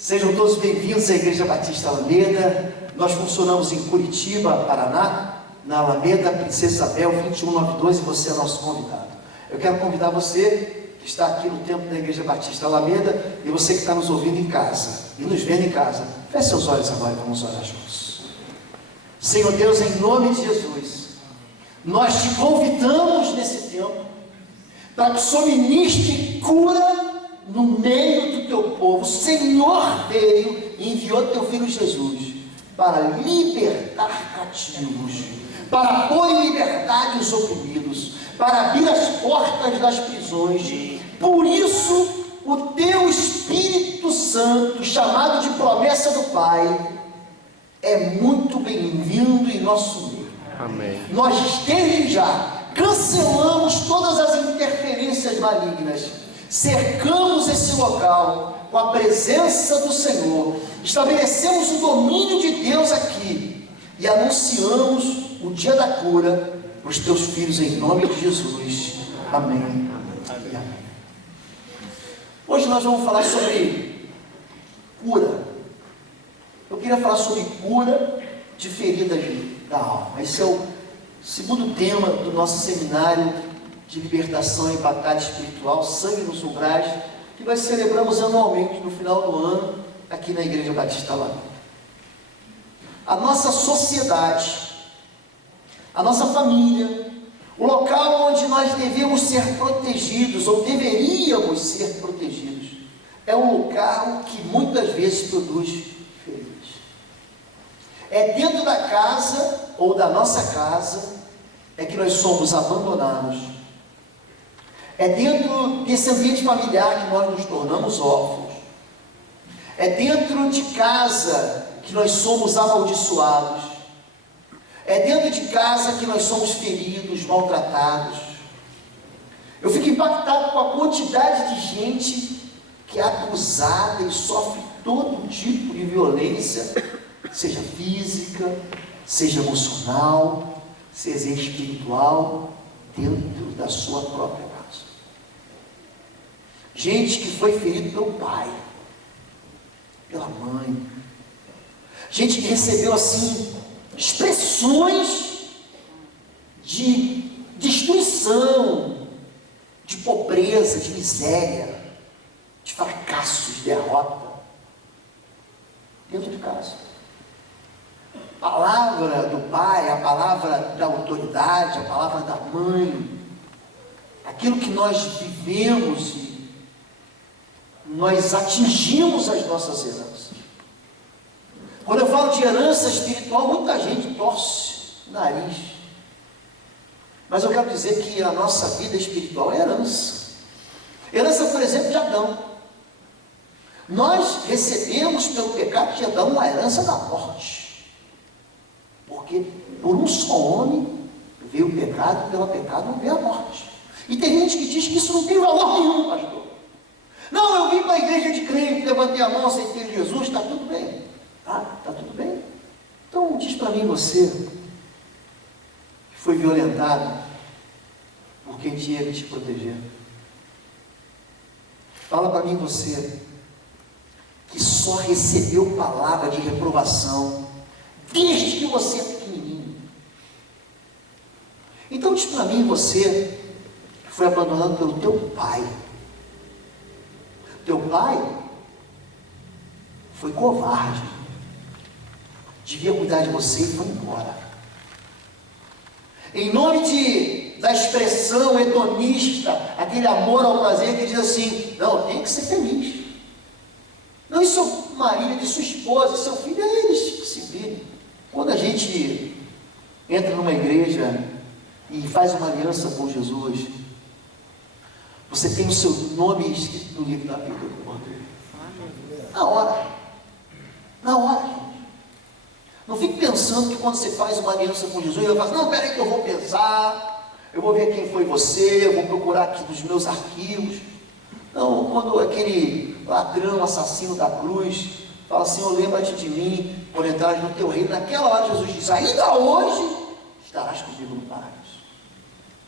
Sejam todos bem-vindos à Igreja Batista Alameda. Nós funcionamos em Curitiba, Paraná, na Alameda Princesa Isabel 2192, e você é nosso convidado. Eu quero convidar você que está aqui no templo da Igreja Batista Alameda e você que está nos ouvindo em casa e nos vendo em casa. Feche seus olhos agora e vamos orar juntos. Senhor Deus, em nome de Jesus, nós te convidamos nesse tempo para que o Senhor ministre cura no meio do teu povo. O Senhor veio e enviou teu Filho Jesus para libertar cativos, para pôr em liberdade os oprimidos, para abrir as portas das prisões. Por isso, o teu Espírito Santo, chamado de promessa do Pai, é muito bem-vindo em nosso meio. Amém. Nós desde já cancelamos todas as interferências malignas, cercamos esse local com a presença do Senhor, estabelecemos o domínio de Deus aqui e anunciamos o dia da cura para os teus filhos em nome de Jesus. Amém. Amém. Hoje nós vamos falar sobre cura. Eu queria falar sobre cura de feridas da alma. Esse é o segundo tema do nosso seminário de libertação e batalha espiritual, Sangue nos Umbrais, que nós celebramos anualmente no final do ano, aqui na Igreja Batista Alameda. A nossa sociedade, a nossa família, o local onde nós devemos ser protegidos, ou deveríamos ser protegidos, é um local que muitas vezes produz feridas. É dentro da casa, ou da nossa casa, é que nós somos abandonados. É dentro desse ambiente familiar que nós nos tornamos órfãos. É dentro de casa que nós somos amaldiçoados. É dentro de casa que nós somos feridos, maltratados. Eu fico impactado com a quantidade de gente que é acusada e sofre todo tipo de violência, seja física, seja emocional, seja espiritual, dentro da sua própria casa. Gente que foi ferido pelo pai, pela mãe, gente que recebeu assim expressões de destruição, de pobreza, de miséria, de fracasso, de derrota, dentro de casa. A palavra do pai, a palavra da autoridade, a palavra da mãe, aquilo que nós vivemos e nós atingimos as nossas heranças. Quando eu falo de herança espiritual, muita gente torce o nariz. Mas eu quero dizer que a nossa vida espiritual é herança. Herança, por exemplo, de Adão. Nós recebemos pelo pecado de Adão a herança da morte. Porque por um só homem veio o pecado, pelo pecado veio a morte. E tem gente que diz que isso não tem valor nenhum, pastor. Não, eu vim para a igreja de crente, levantei a mão, aceitei Jesus, está tudo bem. Ah, está tudo bem? Então diz para mim você, que foi violentado por quem tinha que te proteger. Fala para mim você, que só recebeu palavra de reprovação, desde que você é pequenininho. Então diz para mim você, que foi abandonado pelo teu pai. Teu pai foi covarde, devia cuidar de você e foi embora. Em nome da expressão hedonista, aquele amor ao prazer que diz assim, não, tem que ser feliz. Não, e seu marido, e sua esposa, seu filho, é eles que se virem. Quando a gente entra numa igreja e faz uma aliança com Jesus, você tem o seu nome escrito no livro da vida do Cordeiro. Na hora. Na hora, gente. Não fique pensando que quando você faz uma aliança com Jesus, ele fala, não, peraí que eu vou pensar, eu vou ver quem foi você, eu vou procurar aqui nos meus arquivos. Não, quando aquele ladrão, assassino da cruz, fala assim, lembra-te de mim, por entrar no teu reino, naquela hora Jesus diz, ainda hoje estarás comigo no paraíso.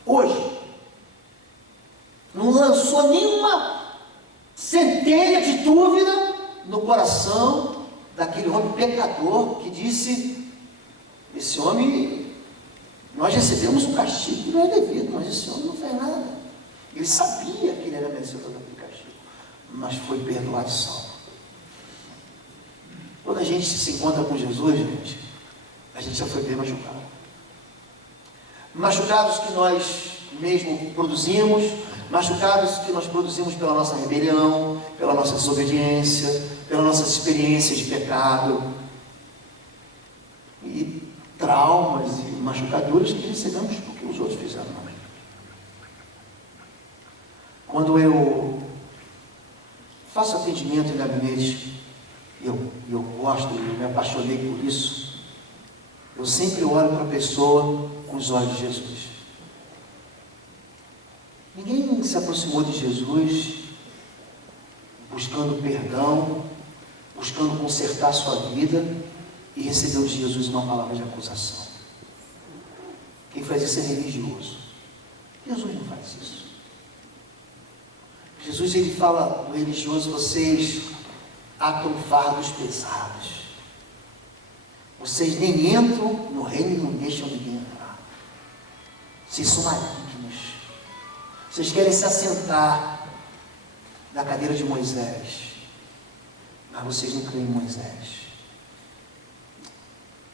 Hoje. Não lançou nenhuma centelha de dúvida no coração daquele homem pecador que disse: esse homem, nós recebemos um castigo que não é devido, mas esse homem não fez nada. Ele sabia que ele era merecedor daquele castigo, mas foi perdoado e salvo. Quando a gente se encontra com Jesus, gente, a gente já foi bem machucado. Machucados que nós mesmo produzimos, machucados que nós produzimos pela nossa rebelião, pela nossa desobediência, pelas nossas experiências de pecado, e traumas e machucaduras que recebemos porque os outros fizeram também. Quando eu faço atendimento em gabinete, eu gosto, eu me apaixonei por isso, eu sempre olho para a pessoa com os olhos de Jesus. Ninguém se aproximou de Jesus buscando perdão, buscando consertar a sua vida e recebeu de Jesus uma palavra de acusação. Quem faz isso é religioso. Jesus não faz isso. Jesus, ele fala do religioso: vocês atam fardos pesados, vocês nem entram no reino e não deixam ninguém entrar, vocês são malignos, vocês querem se assentar na cadeira de Moisés, mas vocês não creem em Moisés.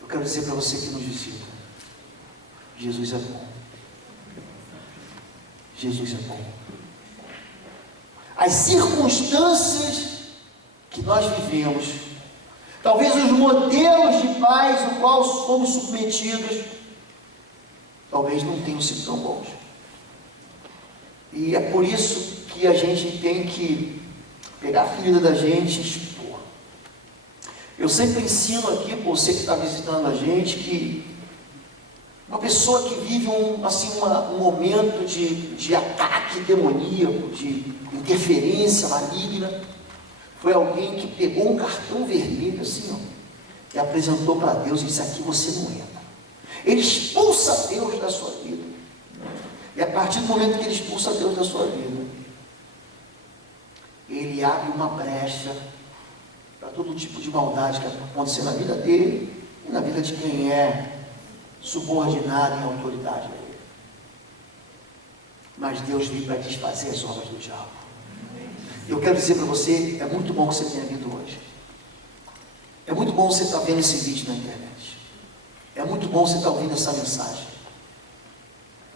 Eu quero dizer para você que nos visita: Jesus é bom. Jesus é bom. As circunstâncias que nós vivemos, talvez os modelos de paz ao qual fomos submetidos, talvez não tenham sido tão bons. E é por isso que a gente tem que pegar a ferida da gente e expor. Eu sempre ensino aqui, por você que está visitando a gente, que uma pessoa que vive um momento de ataque demoníaco, de interferência maligna, foi alguém que pegou um cartão vermelho assim, e apresentou para Deus e disse: aqui você não entra. Ele expulsa Deus da sua vida. E a partir do momento que ele expulsa Deus da sua vida, ele abre uma brecha para todo tipo de maldade que acontecer na vida dele e na vida de quem é subordinado em autoridade a ele. Mas Deus veio para desfazer as obras do diabo. Eu quero dizer para você: é muito bom que você tenha vindo hoje. É muito bom você estar vendo esse vídeo na internet. É muito bom você estar ouvindo essa mensagem.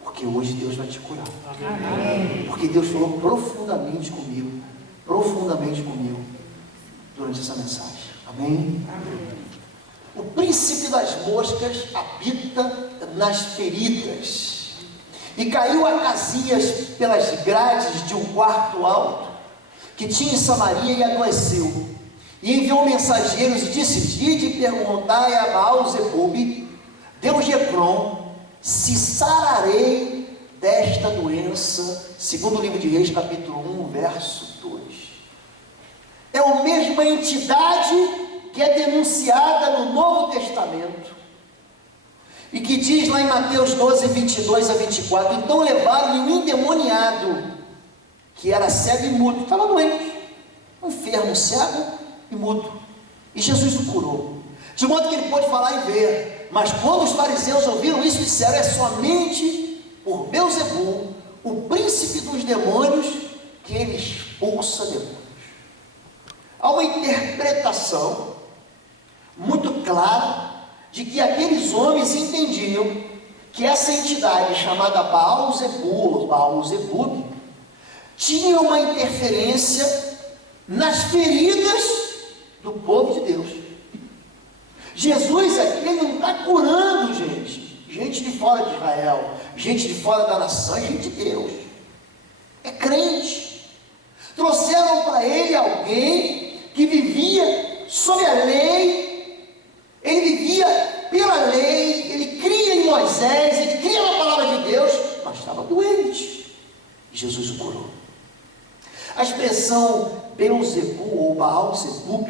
Porque hoje Deus vai te curar. Amém. Porque Deus falou profundamente comigo durante essa mensagem. Amém? Amém. O príncipe das moscas habita nas feridas e caiu a Acasias pelas grades de um quarto alto que tinha em Samaria e adoeceu. E enviou mensageiros e disse: ide e perguntai a Baal-zebub, Deus de Ecrom, se sararei desta doença, segundo o livro de Reis, capítulo 1, verso 2. É a mesma entidade que é denunciada no Novo Testamento, e que diz lá em Mateus 12, 22 a 24: então levaram-lhe um endemoniado, que era cego e mudo, estava doente, enfermo, cego e mudo, e Jesus o curou, de modo que ele pôde falar e ver. Mas quando os fariseus ouviram isso, disseram: é somente por Beelzebul, o príncipe dos demônios, que ele expulsa demônios. Há uma interpretação muito clara de que aqueles homens entendiam que essa entidade chamada Baal-zebul, Baal-zebub, tinha uma interferência nas feridas do povo de Deus. Jesus aqui não está curando gente de fora de Israel, gente de fora da nação, é gente de Deus, é crente. Trouxeram para ele alguém que vivia sob a lei, ele vivia pela lei, ele cria em Moisés, ele cria na palavra de Deus, mas estava doente, e Jesus o curou. A expressão Beelzebul ou Baal-zebub,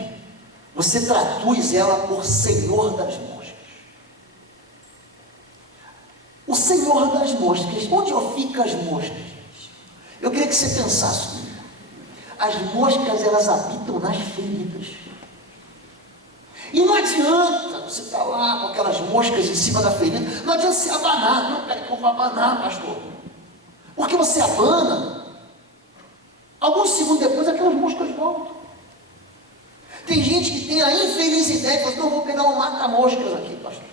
você traduz ela por Senhor das moscas. O Senhor das moscas, onde ficam as moscas, gente? Eu queria que você pensasse comigo. as moscas, elas habitam nas feridas. E não adianta você estar lá com aquelas moscas em cima da ferida, não adianta você abanar. Não, peraí que eu vou abanar, pastor. Porque você abana, alguns segundos depois aquelas moscas voltam. Tem gente que tem a infeliz ideia, fala, não, vou pegar um mata-moscas aqui, pastor.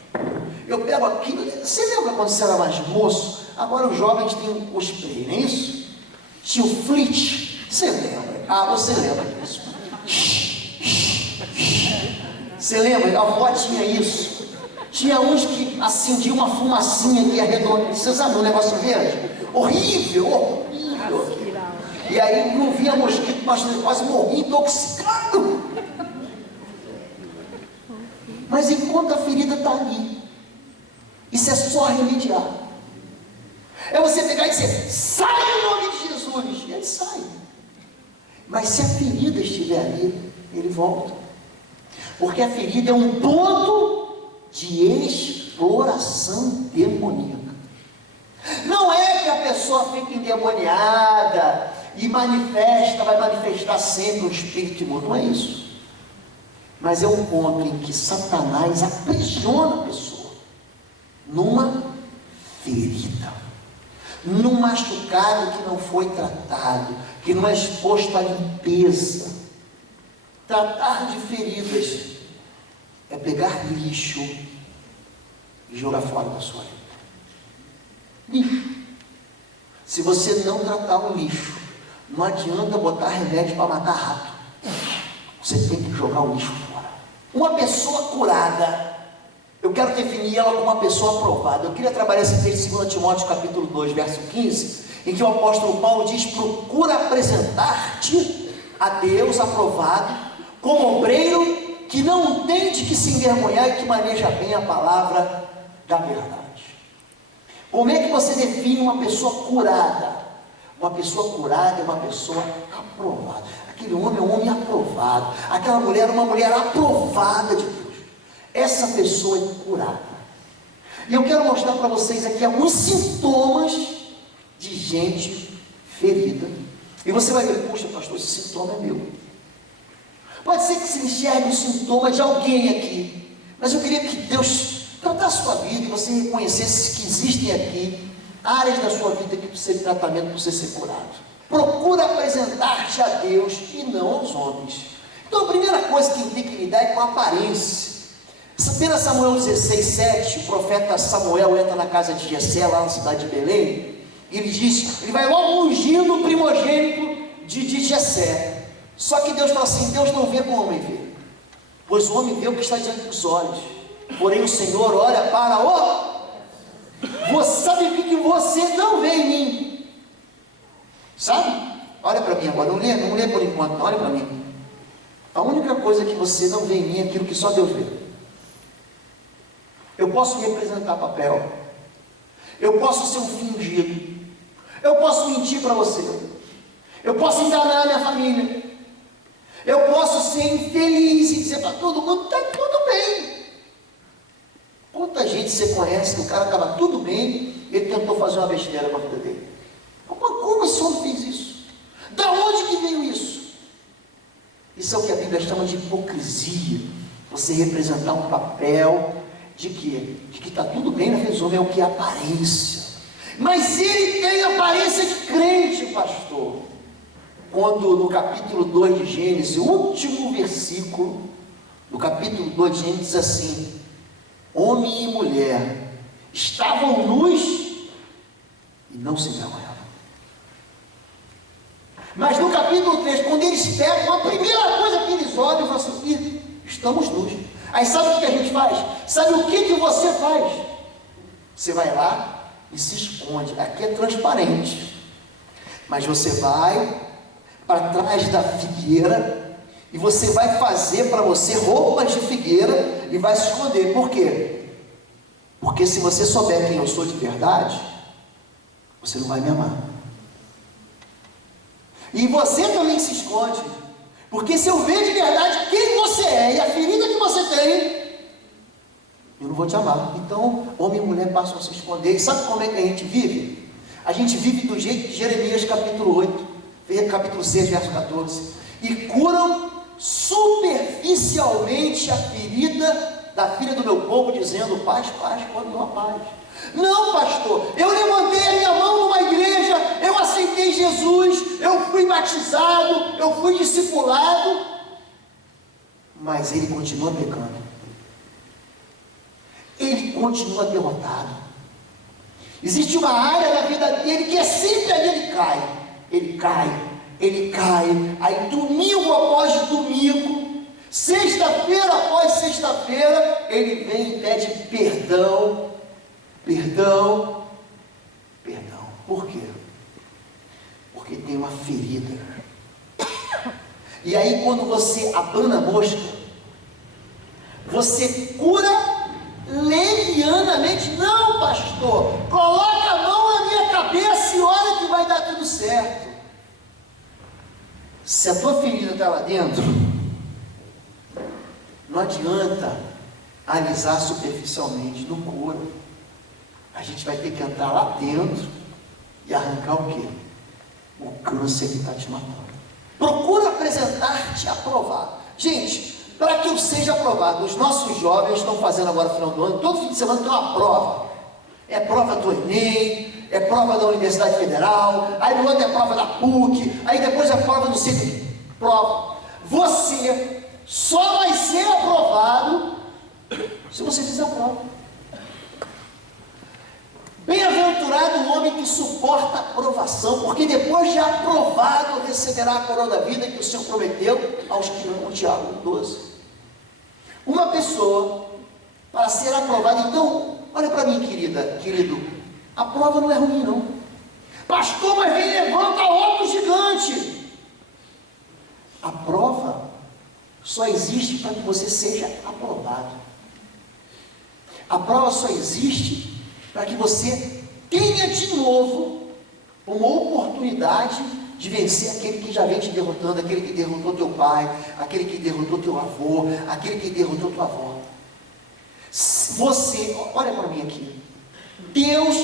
Eu pego aquilo. Você lembra quando você era mais moço? Agora os jovens têm o spray, não é isso? Tinha o flit. Você lembra? Ah, você lembra disso. Você lembra? A avó tinha isso. Tinha uns que acendiam uma fumacinha aqui arredondada. Você sabe um negócio verde? Horrível, horrível. E aí não via mosquito, mas quase morria intoxicado. Mas enquanto a ferida está ali, isso é só remediar. É você pegar e dizer, sai em nome de Jesus. E ele sai. Mas se a ferida estiver ali, ele volta. Porque a ferida é um ponto de exploração demoníaca. Não é que a pessoa fica endemoniada e vai manifestar sempre o espírito imundo. Não é isso. Mas é um ponto em que Satanás aprisiona a pessoa numa ferida, num machucado que não foi tratado, que não é exposto à limpeza. Tratar de feridas é pegar lixo e jogar fora da sua vida. Lixo. Se você não tratar o lixo, não adianta botar remédio para matar rato. Você tem que jogar o lixo fora. Uma pessoa curada, eu quero definir ela como uma pessoa aprovada. Eu queria trabalhar esse texto em 2 Timóteo capítulo 2, verso 15, em que o apóstolo Paulo diz, procura apresentar-te a Deus aprovado, como obreiro que não tem de que se envergonhar e que maneja bem a palavra da verdade. Como é que você define uma pessoa curada? Uma pessoa curada é uma pessoa aprovada. Aquele homem é um homem aprovado. Aquela mulher é uma mulher aprovada de Deus. Essa pessoa é curada. E eu quero mostrar para vocês aqui alguns sintomas de gente ferida. E você vai ver, puxa pastor, esse sintoma é meu. Pode ser que se enxergue um sintoma de alguém aqui. Mas eu queria que Deus tratasse a sua vida e você reconhecesse que existem aqui áreas da sua vida que precisam de tratamento para você ser curado. Procura apresentar-te a Deus e não aos homens. Então a primeira coisa que tem que lidar é com a aparência. 1 Samuel 16, 7, o profeta Samuel entra na casa de Jessé, lá na cidade de Belém, e ele diz, ele vai logo ungindo o primogênito de Jessé. Só que Deus fala assim, Deus não vê como o homem vê, pois o homem vê o que está diante dos olhos, porém o Senhor olha para o... Você sabe o que você não vê em mim? Sabe? Olha para mim agora, não lê por enquanto, não, olha para mim. A única coisa que você não vê em mim é aquilo que só Deus vê. Eu posso representar papel, eu posso ser um fingido, eu posso mentir para você, eu posso enganar a minha família, eu posso ser infeliz e dizer para todo mundo, está tudo bem. Quanta gente você conhece que o cara estava tudo bem, ele tentou fazer uma besteira com a vida dele. Como esse homem fez isso? Da onde que veio isso? Isso é o que a Bíblia chama de hipocrisia. Você representar um papel de quê? De que está tudo bem na vida dos homens, é o que é aparência. Mas ele tem aparência de crente, pastor. Quando no capítulo 2 de Gênesis, o último versículo do capítulo 2 de Gênesis diz assim, homem e mulher estavam nus e não se envergonhavam. Mas no capítulo 3, quando eles pegam, a primeira coisa que eles olham e falam assim, estamos nus. Aí sabe o que a gente faz? Sabe o que você faz? Você vai lá e se esconde. Aqui é transparente. Mas você vai para trás da figueira e você vai fazer para você roupas de figueira e vai se esconder. Por quê? Porque se você souber quem eu sou de verdade, você não vai me amar. E você também se esconde. Porque se eu ver de verdade quem você é e a ferida que você tem, eu não vou te amar. Então, homem e mulher passam a se esconder. E sabe como é que a gente vive? A gente vive do jeito de Jeremias capítulo 8, capítulo 6, verso 14, e curam superficialmente a ferida da filha do meu povo, dizendo: paz, paz, quando não há paz. Não, pastor, eu levantei a minha mão numa igreja, eu aceitei Jesus, eu fui batizado, eu fui discipulado, mas ele continua pecando, ele continua derrotado. Existe uma área da vida dele que é sempre ali ele cai, aí domingo após domingo, sexta-feira após sexta-feira, ele vem e pede perdão. Por quê? Porque tem uma ferida. E aí quando você abana a mosca, você cura levianamente. Não, pastor, coloca a mão na minha cabeça e olha que vai dar tudo certo. Se a tua ferida está lá dentro, não adianta alisar superficialmente, não cura. A gente vai ter que entrar lá dentro e arrancar o quê? O câncer que está te matando. Procura apresentar-te aprovado. Gente, para que eu seja aprovado, os nossos jovens estão fazendo agora no final do ano, todo fim de semana tem uma prova. É prova do Enem, é prova da Universidade Federal, aí no outro é prova da PUC, aí depois é prova do centro. Prova. Você só vai ser aprovado se você fizer a prova. Bem-aventurado o homem que suporta a provação, porque depois de aprovado receberá a coroa da vida que o Senhor prometeu aos que amam. Tiago 12. Uma pessoa, para ser aprovada, então, olha para mim, querido, a prova não é ruim não. Pastor, mas vem e levanta outro gigante. A prova só existe para que você seja aprovado. A prova só existe para que você tenha de novo uma oportunidade de vencer aquele que já vem te derrotando, aquele que derrotou teu pai, aquele que derrotou teu avô, aquele que derrotou tua avó. Você, olha para mim aqui, Deus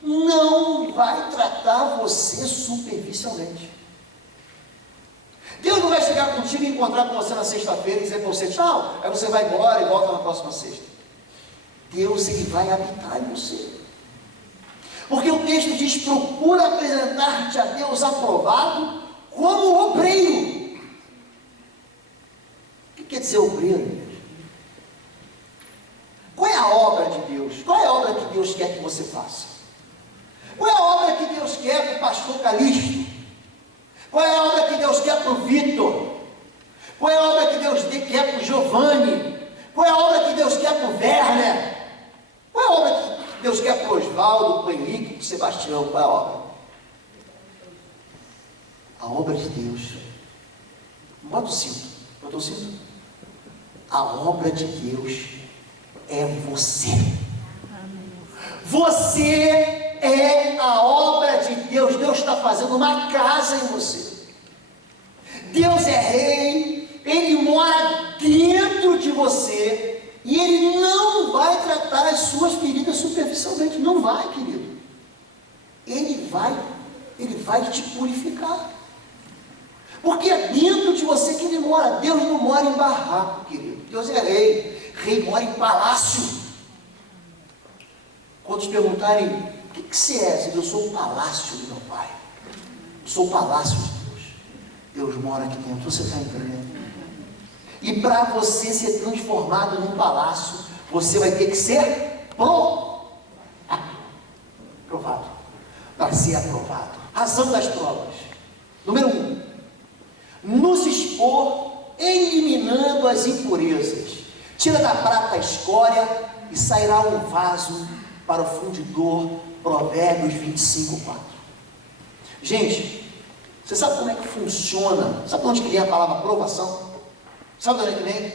não vai tratar você superficialmente. Deus não vai chegar contigo e encontrar com você na sexta-feira e dizer para você tchau, aí você vai embora e volta na próxima sexta. Deus, ele vai habitar em você. Porque o texto diz: procura apresentar-te a Deus aprovado como obreiro. O que quer dizer obreiro? Qual é a obra de Deus? Qual é a obra que Deus quer que você faça? Qual é a obra que Deus quer para o pastor Calixto? Qual é a obra que Deus quer para o Vitor? Qual é a obra que Deus quer para o Giovanni? Qual é a obra que Deus quer para o Werner? Qual é a obra que Deus quer para o Oswaldo, para o Henrique, para o Sebastião? Qual é a obra? A obra de Deus. Bota o cinto. Botou o cinto? A obra de Deus é você. Você é a obra de Deus. Deus está fazendo uma casa em você. Deus é rei, Ele mora dentro de você. E Ele não vai tratar as suas feridas superficialmente. Não vai, querido. Ele vai te purificar. Porque é dentro de você que Ele mora. Deus não mora em barraco, querido. Deus é rei. Rei mora em palácio. Quando te perguntarem: o que você é? Você diz: eu sou o palácio do meu Pai. Eu sou o palácio de Deus. Deus mora aqui dentro. Você está entendendo? E para você ser transformado num palácio, você vai ter que ser provado. Para ser aprovado. Razão das provas. Número 1. Nos expor, eliminando as impurezas. Tira da prata a escória e sairá um vaso para o fundidor. Provérbios 25:4. Gente, você sabe como é que funciona? Sabe de onde que vem a palavra provação? Sabe de onde vem?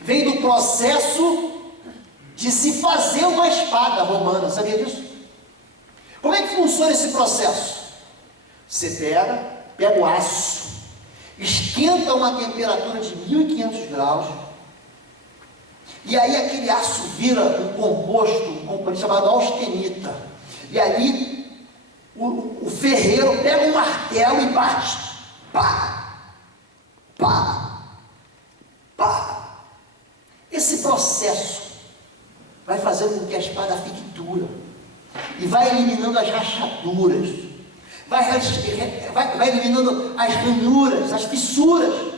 Vem do processo de se fazer uma espada romana. Sabia disso? Como é que funciona esse processo? Você pega o aço, esquenta a uma temperatura de 1500 graus, e aí aquele aço vira um composto chamado austenita, e ali o ferreiro pega um martelo e bate. Pá, pá, pá. Esse processo vai fazendo com que a espada fique dura e vai eliminando as rachaduras, vai eliminando as ranhuras, as fissuras.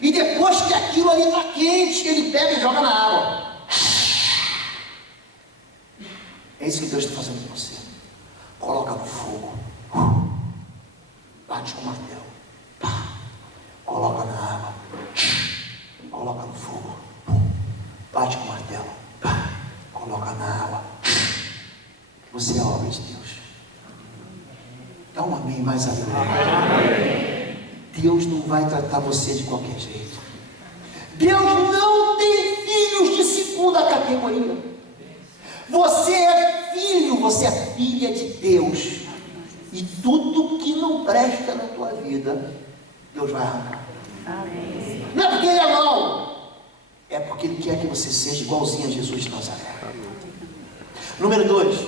E depois que aquilo ali está quente, ele pega e joga na água. É isso que Deus está fazendo com você. Coloca no fogo, bate com o martelo, coloca na água, coloca no fogo, bate com o martelo, coloca na água. Você é a obra de Deus. Dá um amém mais aleluia. Deus não vai tratar você de qualquer jeito. Deus não tem filhos de segunda categoria. Você é filho, você é filha de Deus. E tudo que não presta na tua vida, Deus vai arrancar. Amém. Não é porque Ele é mau, é porque Ele quer que você seja igualzinho a Jesus de Nazaré. Número 2,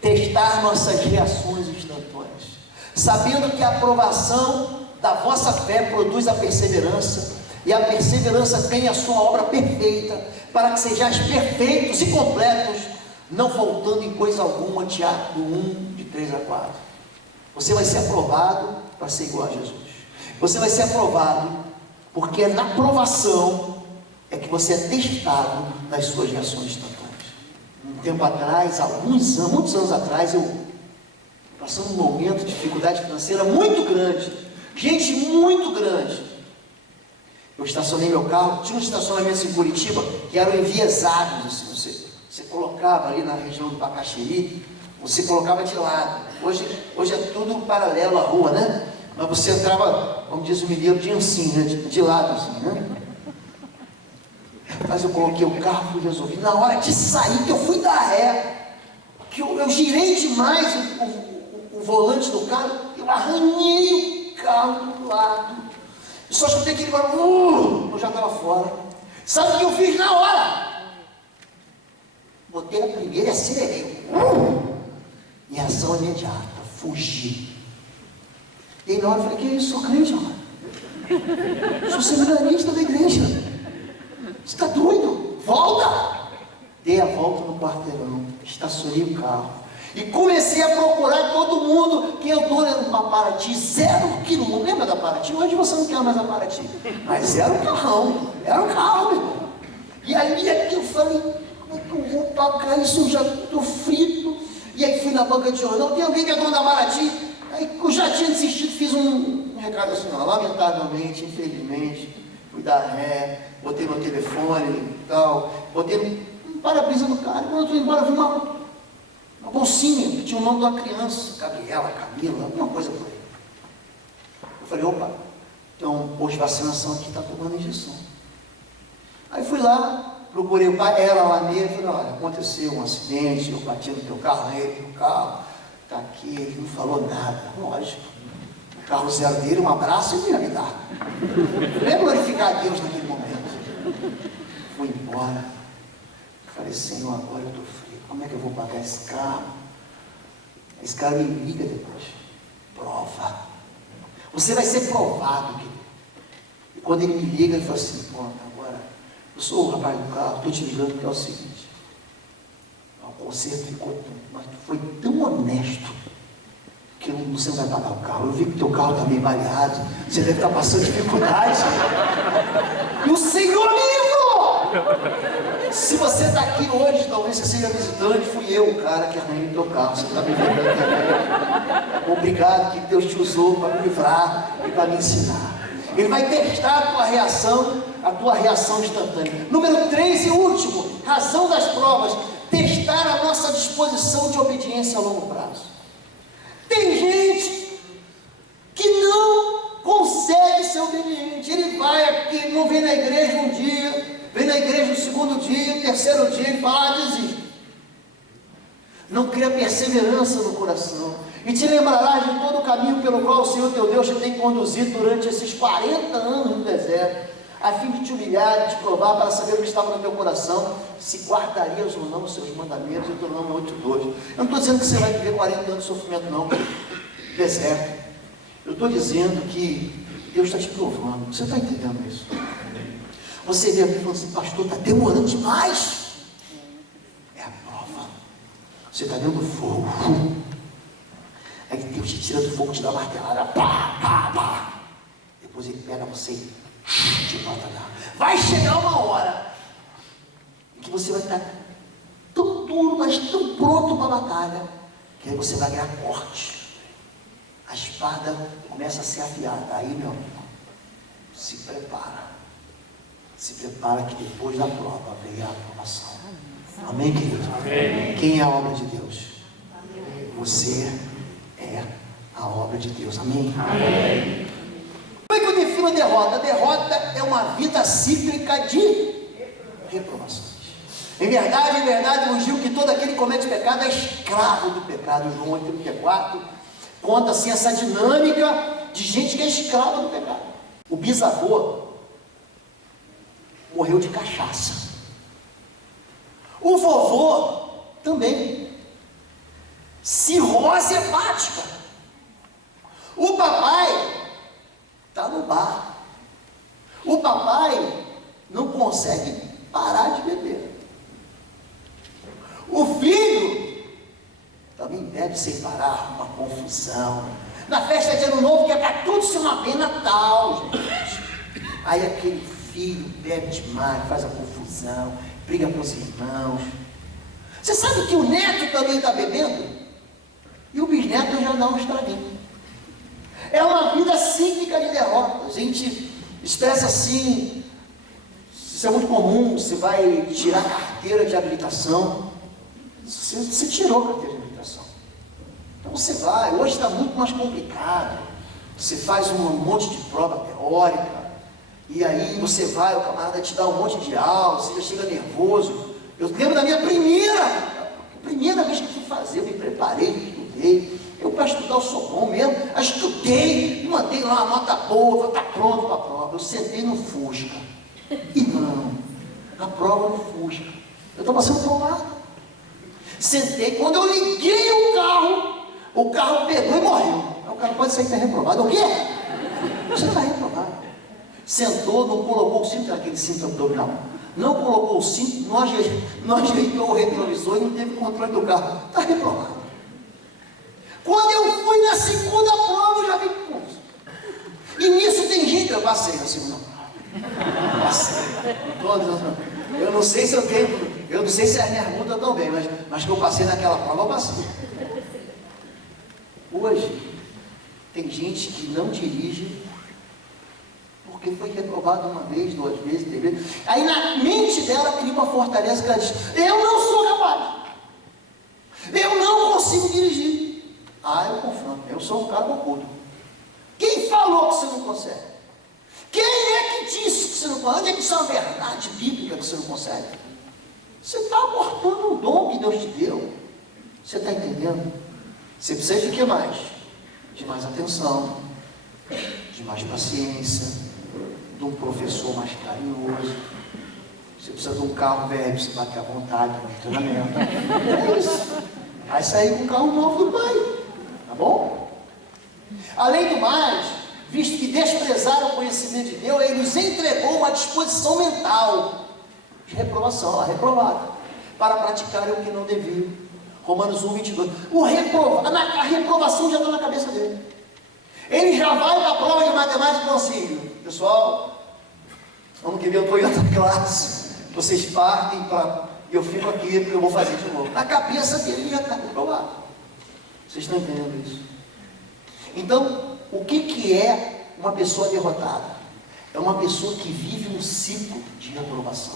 testar nossas reações instantâneas, sabendo que a aprovação da vossa fé produz a perseverança, e a perseverança tem a sua obra perfeita, para que sejais perfeitos e completos, não faltando em coisa alguma. Tiago 1, de 3 a 4. Você vai ser aprovado para ser igual a Jesus. Você vai ser aprovado porque na aprovação é que você é testado nas suas reações instantâneas. Um tempo atrás, muitos anos atrás, eu passando um momento de dificuldade financeira muito grande, gente muito grande. Eu estacionei meu carro, tinha um estacionamento em Curitiba que eram enviesados, assim, você colocava ali na região do Bacaxiri, você colocava de lado. Hoje é tudo paralelo à rua, né? Mas você entrava, como diz o mineiro, de ancinho, né? De lado assim, né? Mas eu coloquei o carro e resolvi, na hora de sair, que eu fui dar ré, que eu girei demais o volante do carro, eu arranhei o carro do lado. Eu só escutei aquele barulho, eu já estava fora. Sabe o que eu fiz na hora? Botei a primeira e acelerei. Em ação imediata, fugi. E aí na hora eu falei, que isso, sou crente, mano. Sou seminarista da igreja. Você está doido? Volta! Dei a volta no quarteirão, estacionei o carro e comecei a procurar todo mundo que andou na Paraty, 0 quilômetros. Lembra da Paraty? Hoje você não quer mais a Paraty, mas era um carrão, meu irmão. E aí aqui eu falei, como é que eu vou pagar isso? Eu já estou frito. E aí fui na banca de jornal, tem alguém que é dono da Paraty? Aí eu já tinha desistido, fiz um recado assim, ó, lamentavelmente, infelizmente, fui dar ré, botei meu telefone e tal, botei um para-brisa no carro. Quando eu estou embora, vi uma bolsinha que tinha o nome de uma criança, Gabriela, Camila, alguma coisa por aí. Eu falei, opa, então pós-vacinação aqui está tomando injeção. Aí fui lá, procurei o pai, ela lá mesmo, falei, olha, aconteceu um acidente, eu bati no teu carro, arranhei no carro, está aqui, ele não falou nada, lógico. O carro zero dele, um abraço, ele ia me dar. Eu ia glorificar a Deus naquele momento. Fui embora. Falei, Senhor, agora eu estou frio, como é que eu vou pagar esse carro? Esse cara me liga depois. Prova. Você vai ser provado, querido. E quando ele me liga, ele fala assim, pô, agora, eu sou o rapaz do carro, estou te ligando porque é o seguinte, o conserto ficou, mas tu foi tão honesto, que você não vai pagar o carro. Eu vi que o teu carro está meio baleado, você deve estar passando dificuldade, e o Senhor me livrou. Se você está aqui hoje, talvez você seja visitante, fui eu o cara que arranhei o teu carro, você está me vendo. Obrigado que Deus te usou para me livrar e para me ensinar. Ele vai testar a tua reação instantânea. Número 3 e último, razão das provas, testar a nossa disposição de obediência a longo prazo. Tem gente que não consegue ser obediente. Ele vai aqui, não vem na igreja um dia, vem na igreja no segundo dia, terceiro dia e fala, desiste. Não cria perseverança no coração. E te lembrarás de todo o caminho pelo qual o Senhor teu Deus te tem conduzido durante esses 40 anos no deserto, a fim de te humilhar, de te provar, para saber o que estava no teu coração, se guardarias ou não os seus mandamentos. Deuteronômio 8:2. Eu não estou dizendo que você vai viver 40 anos de sofrimento, não, deserto. Eu estou dizendo que Deus está te provando. Você está entendendo isso? Você vê aqui falando assim, pastor, está demorando demais. É a prova. Você está dentro do fogo. Aí Deus te tira do fogo, te dá martelada. Pá, pá, pá. Depois Ele pega você e te bota lá. Vai chegar uma hora em que você vai estar tão duro, mas tão pronto para a batalha, que aí você vai ganhar corte. A espada começa a ser afiada. Aí, meu amigo, se prepara. Se prepara que depois da prova vem a aprovação. Amém, querido? Amém. Quem é a obra de Deus? Amém. Você é a obra de Deus. Amém? Amém. Como é que eu defino a derrota? A derrota é uma vida cíclica de reprovações. Em verdade, eu digo que todo aquele que comete pecado é escravo do pecado. João 8:34 conta assim essa dinâmica de gente que é escrava do pecado. O bisavô morreu de cachaça. O vovô também. Cirrose hepática. O papai está no bar. O papai não consegue parar de beber. O filho também bebe sem parar, uma confusão. Na festa de Ano Novo, que é para tudo ser uma bem Natal, gente. Aí aquele filho bebe demais, faz a confusão, briga com os irmãos. Você sabe que o neto também está bebendo? E o bisneto já dá um estraguinho. É uma vida cíclica de derrota. A gente expressa assim, isso é muito comum, você vai tirar a carteira de habilitação, você tirou a carteira de habilitação. Então você vai, hoje está muito mais complicado, você faz um monte de prova teórica, e aí você vai, o camarada te dá um monte de aula, você já chega nervoso. Eu lembro da minha primeira vez que fui fazer, eu me preparei, estudei. Eu, para estudar, eu sou bom mesmo. Eu estudei, mandei lá uma nota boa, vou estar pronto para a prova. Eu sentei no Fusca. Irmão, a prova no Fusca. Eu estava sendo provado. Sentei, quando eu liguei o carro pegou e morreu. Aí o cara pode sair que está reprovado. O quê? Você está reprovado. Sentou, não colocou o cinto, aquele cinto abdominal. Não colocou o cinto, não ajeitou o retrovisor e não teve controle do carro. Está reprovado. Quando eu fui na segunda prova, eu já vi curso. E nisso tem gente, eu passei na segunda prova. Passei. Eu não sei se eu tenho, eu não sei se as minhas multas estão bem, mas que eu passei naquela prova, eu passei. Hoje, tem gente que não dirige porque foi reprovado uma vez, 2 vezes, 3 vezes. Aí na mente dela cria uma fortaleza que ela diz: eu não sou capaz. Eu não consigo dirigir. Eu confronto. Eu sou um cara oculto. Quem falou que você não consegue? Quem é que disse que você não consegue? Onde é que isso é uma verdade bíblica que você não consegue? Você está abortando um dom que Deus te deu. Você está entendendo? Você precisa de que mais? De mais atenção, de mais paciência, de um professor mais carinhoso. Você precisa de um carro velho para você bater à vontade no treinamento. É isso. Vai sair com um carro novo do pai. Tá bom? Além do mais, visto que desprezaram o conhecimento de Deus, Ele nos entregou uma disposição mental de reprovação, reprovada, para praticarem o que não deviam. Romanos 1:22. A reprovação já está na cabeça dele. Ele já vai para a prova de matemática e consigo. Pessoal, ano que vem eu estou em outra classe. Vocês partem e eu fico aqui porque eu vou fazer de novo. Na cabeça dele já está reprovado. Vocês estão entendendo isso? Então, o que é uma pessoa derrotada? É uma pessoa que vive um ciclo de reprovação.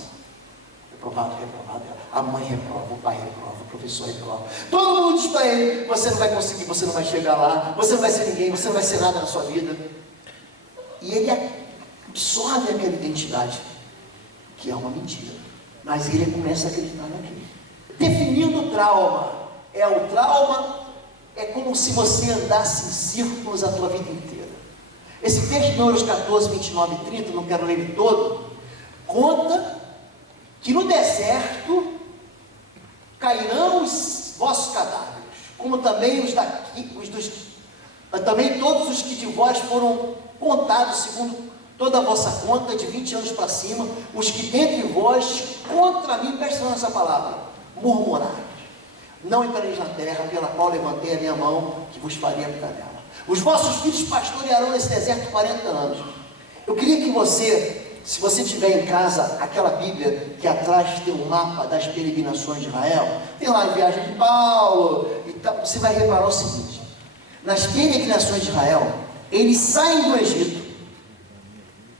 Reprovado. A mãe reprova, o pai reprova, o professor reprova. Todo mundo diz para ele: você não vai conseguir, você não vai chegar lá, você não vai ser ninguém, você não vai ser nada na sua vida. E ele absorve aquela identidade, que é uma mentira. Mas ele começa a acreditar naquilo. Definindo o trauma, o trauma é como se você andasse em círculos a tua vida inteira. Esse texto de Números 14, 29 e 30, não quero ler ele todo, conta que no deserto cairão os vossos cadáveres, como também também todos os que de vós foram contados segundo toda a vossa conta, de 20 anos para cima, os que dentre vós contra mim, presta atenção nessa palavra, murmuraram. Não entrareis na terra pela qual levantei a minha mão, que vos faria habitar nela. Os vossos filhos pastorearão nesse deserto 40 anos. Eu queria que você, se você tiver em casa aquela Bíblia que atrás tem um mapa das peregrinações de Israel, tem lá a viagem de Paulo e tal, você vai reparar o seguinte: nas peregrinações de Israel, eles saem do Egito,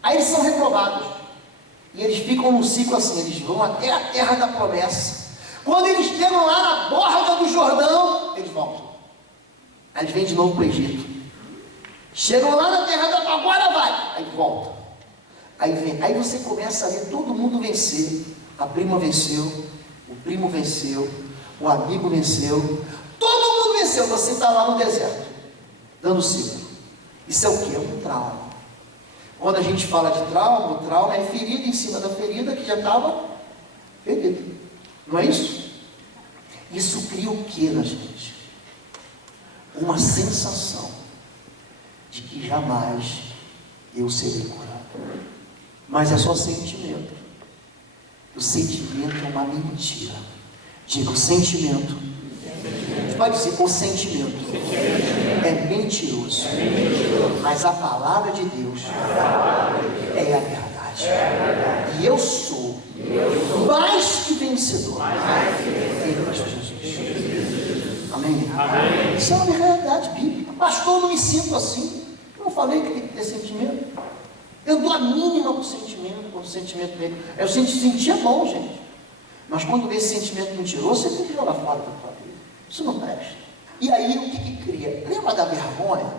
aí eles são reprovados, e eles ficam num ciclo assim, eles vão até a terra da promessa. Quando eles chegam lá na borda do Jordão, eles voltam. Aí eles vêm de novo para o Egito. Chegam lá na terra da agora vai, aí volta. Aí vem, aí você começa a ver todo mundo vencer. A prima venceu, o primo venceu, o amigo venceu, todo mundo venceu. Você está lá no deserto, dando ciclo. Isso é o que? É um trauma. Quando a gente fala de trauma, o trauma é ferida em cima da ferida que já estava ferida. Não é isso? Isso cria o que na gente? Uma sensação de que jamais eu serei curado. Mas é só sentimento. O sentimento é uma mentira. Diga, o sentimento. Você pode dizer, o sentimento é mentiroso. Mas a palavra de Deus é a verdade. E eu sou mais que vencedor em Cristo Jesus. Amém? Isso é uma realidade bíblica. Pastor, eu não me sinto assim. Eu não falei que tem que ter sentimento. Eu dou a mínima para o sentimento, quando o sentimento dele. Eu sentir é bom, gente. Mas quando vê esse sentimento mentiroso, você tem que jogar fora da tua vida. Isso não presta. E aí o que cria? Lembra da vergonha?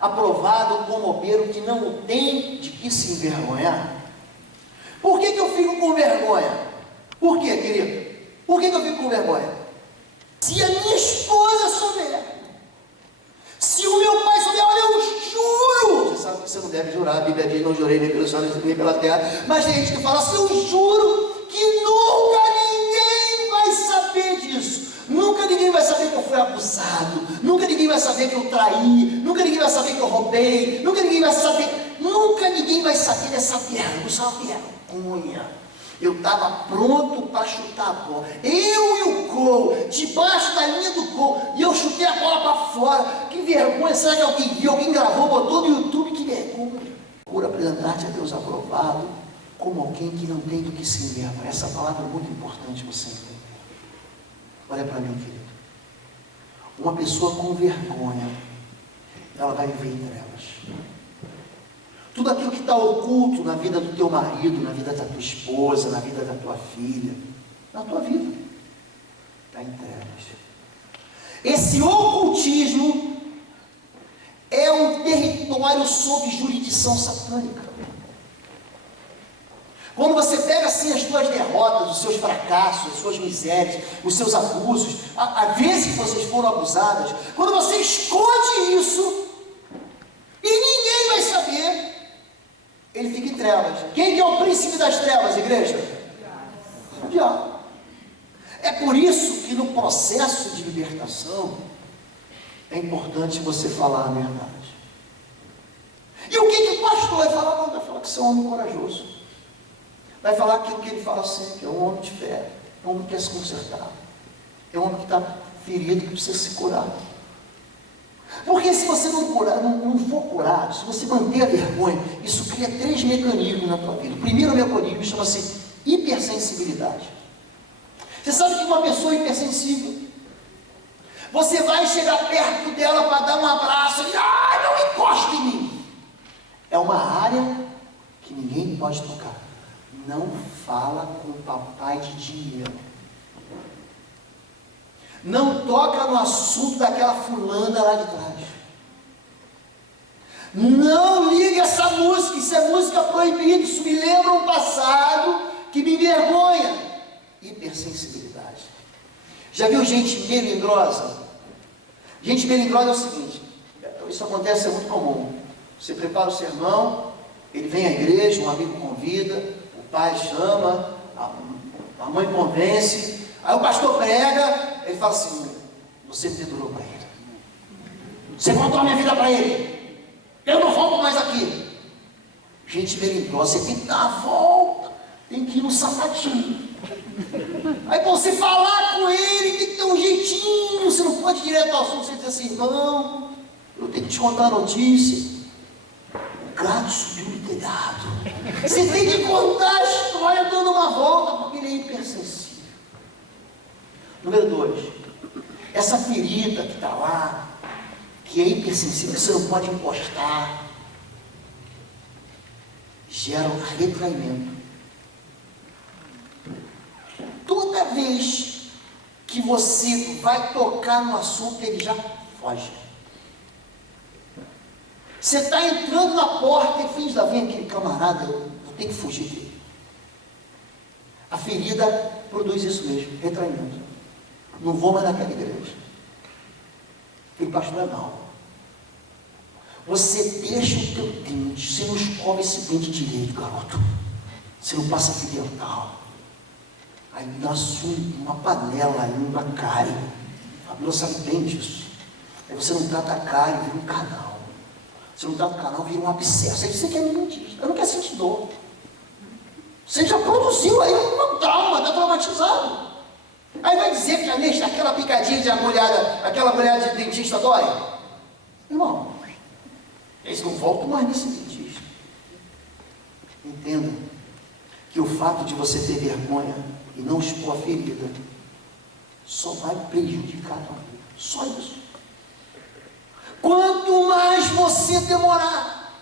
Aprovado como bobeiro que não tem de que se envergonhar. Por que eu fico com vergonha? Por quê, querido? Por que eu fico com vergonha? Se a minha esposa souber, se o meu pai souber, olha, eu juro. Você sabe que você não deve jurar, a Bíblia diz, não jurei nem pelo céu, nem pela terra. Mas tem gente que fala assim, eu juro que nunca ninguém vai saber disso. Nunca ninguém vai saber que eu fui abusado. Nunca ninguém vai saber que eu traí. Nunca ninguém vai saber que eu roubei. Nunca ninguém vai saber. Nunca ninguém vai saber dessa vergonha. Essa vergonha. Eu estava pronto para chutar a bola. Eu e o gol, debaixo da linha do gol. E eu chutei a bola para fora. Que vergonha. Será que alguém viu? Alguém gravou, botou no YouTube? Que vergonha. Por apresentar-te a Deus aprovado como alguém que não tem do que se envergonhar. Essa palavra é muito importante você entender. Olha para mim, querido. Uma pessoa com vergonha, ela vai viver em trevas. Tudo aquilo que está oculto na vida do teu marido, na vida da tua esposa, na vida da tua filha, na tua vida, está em trevas. Esse ocultismo é um território sob jurisdição satânica. Quando você pega assim as suas derrotas, os seus fracassos, as suas misérias, os seus abusos, a vezes que vocês foram abusadas, quando você esconde isso, e ninguém vai saber, ele fica em trevas. Quem que é o príncipe das trevas, igreja? O diabo. É por isso que no processo de libertação, é importante você falar a verdade. E o que o pastor vai falar? Não, vai falar que você é um homem corajoso. Vai falar aquilo que ele fala sempre, é um homem de fé, é um homem que quer se consertar, é um homem que está ferido, que precisa se curar. Porque se você não for curado, se você manter a vergonha, isso cria 3 mecanismos na tua vida. O primeiro mecanismo chama-se hipersensibilidade. Você sabe que uma pessoa hipersensível, você vai chegar perto dela para dar um abraço, e não encosta em mim. É uma área que ninguém pode tocar. Não fala com o papai de dinheiro. Não toca no assunto daquela fulana lá de trás. Não liga essa música, isso é música proibida, isso me lembra um passado que me envergonha. Hipersensibilidade. Já viu gente melindrosa? Gente melindrosa é o seguinte, isso acontece, é muito comum. Você prepara o sermão, ele vem à igreja, um amigo convida, o pai chama, a mãe convence, aí o pastor prega, ele fala assim: você me dedurou para ele, você contou a minha vida para ele, eu não volto mais aqui. Gente melindrosa, você tem que dar a volta, tem que ir no sapatinho. Aí para você falar com ele, tem que ter um jeitinho, você não pode ir direto ao assunto, você diz assim: não, eu tenho que te contar a notícia. O gato subiu no telhado. Você tem que contar a história dando uma volta, porque ele é hipersensível. Número 2, essa ferida que está lá, que é hipersensível, você não pode encostar, gera um retraimento. Toda vez que você vai tocar no assunto, ele já foge. Você está entrando na porta e finge, lá vem aquele camarada, eu tenho que fugir dele. A ferida produz isso mesmo, retraimento. Não vou mais naquela igreja. Aquele pastor é mau. Você deixa o teu dente, você não escova esse dente direito, garoto. Você não passa fio dental. Aí nasce uma panela, aí uma cárie. A Fabiola sabe bem disso. Aí você não trata a cárie, vira um canal. Você não trata o canal, vira um abscesso. Aí você quer me dentista. Eu não quero sentir dor. Você já produziu aí um trauma, está traumatizado. Aí vai dizer que aquela picadinha de agulhada, aquela agulhada de dentista dói? Irmão, eles não voltam mais nesse dentista. Entenda que o fato de você ter vergonha e não expor a ferida só vai prejudicar a tua vida. Só isso. Quanto mais você demorar,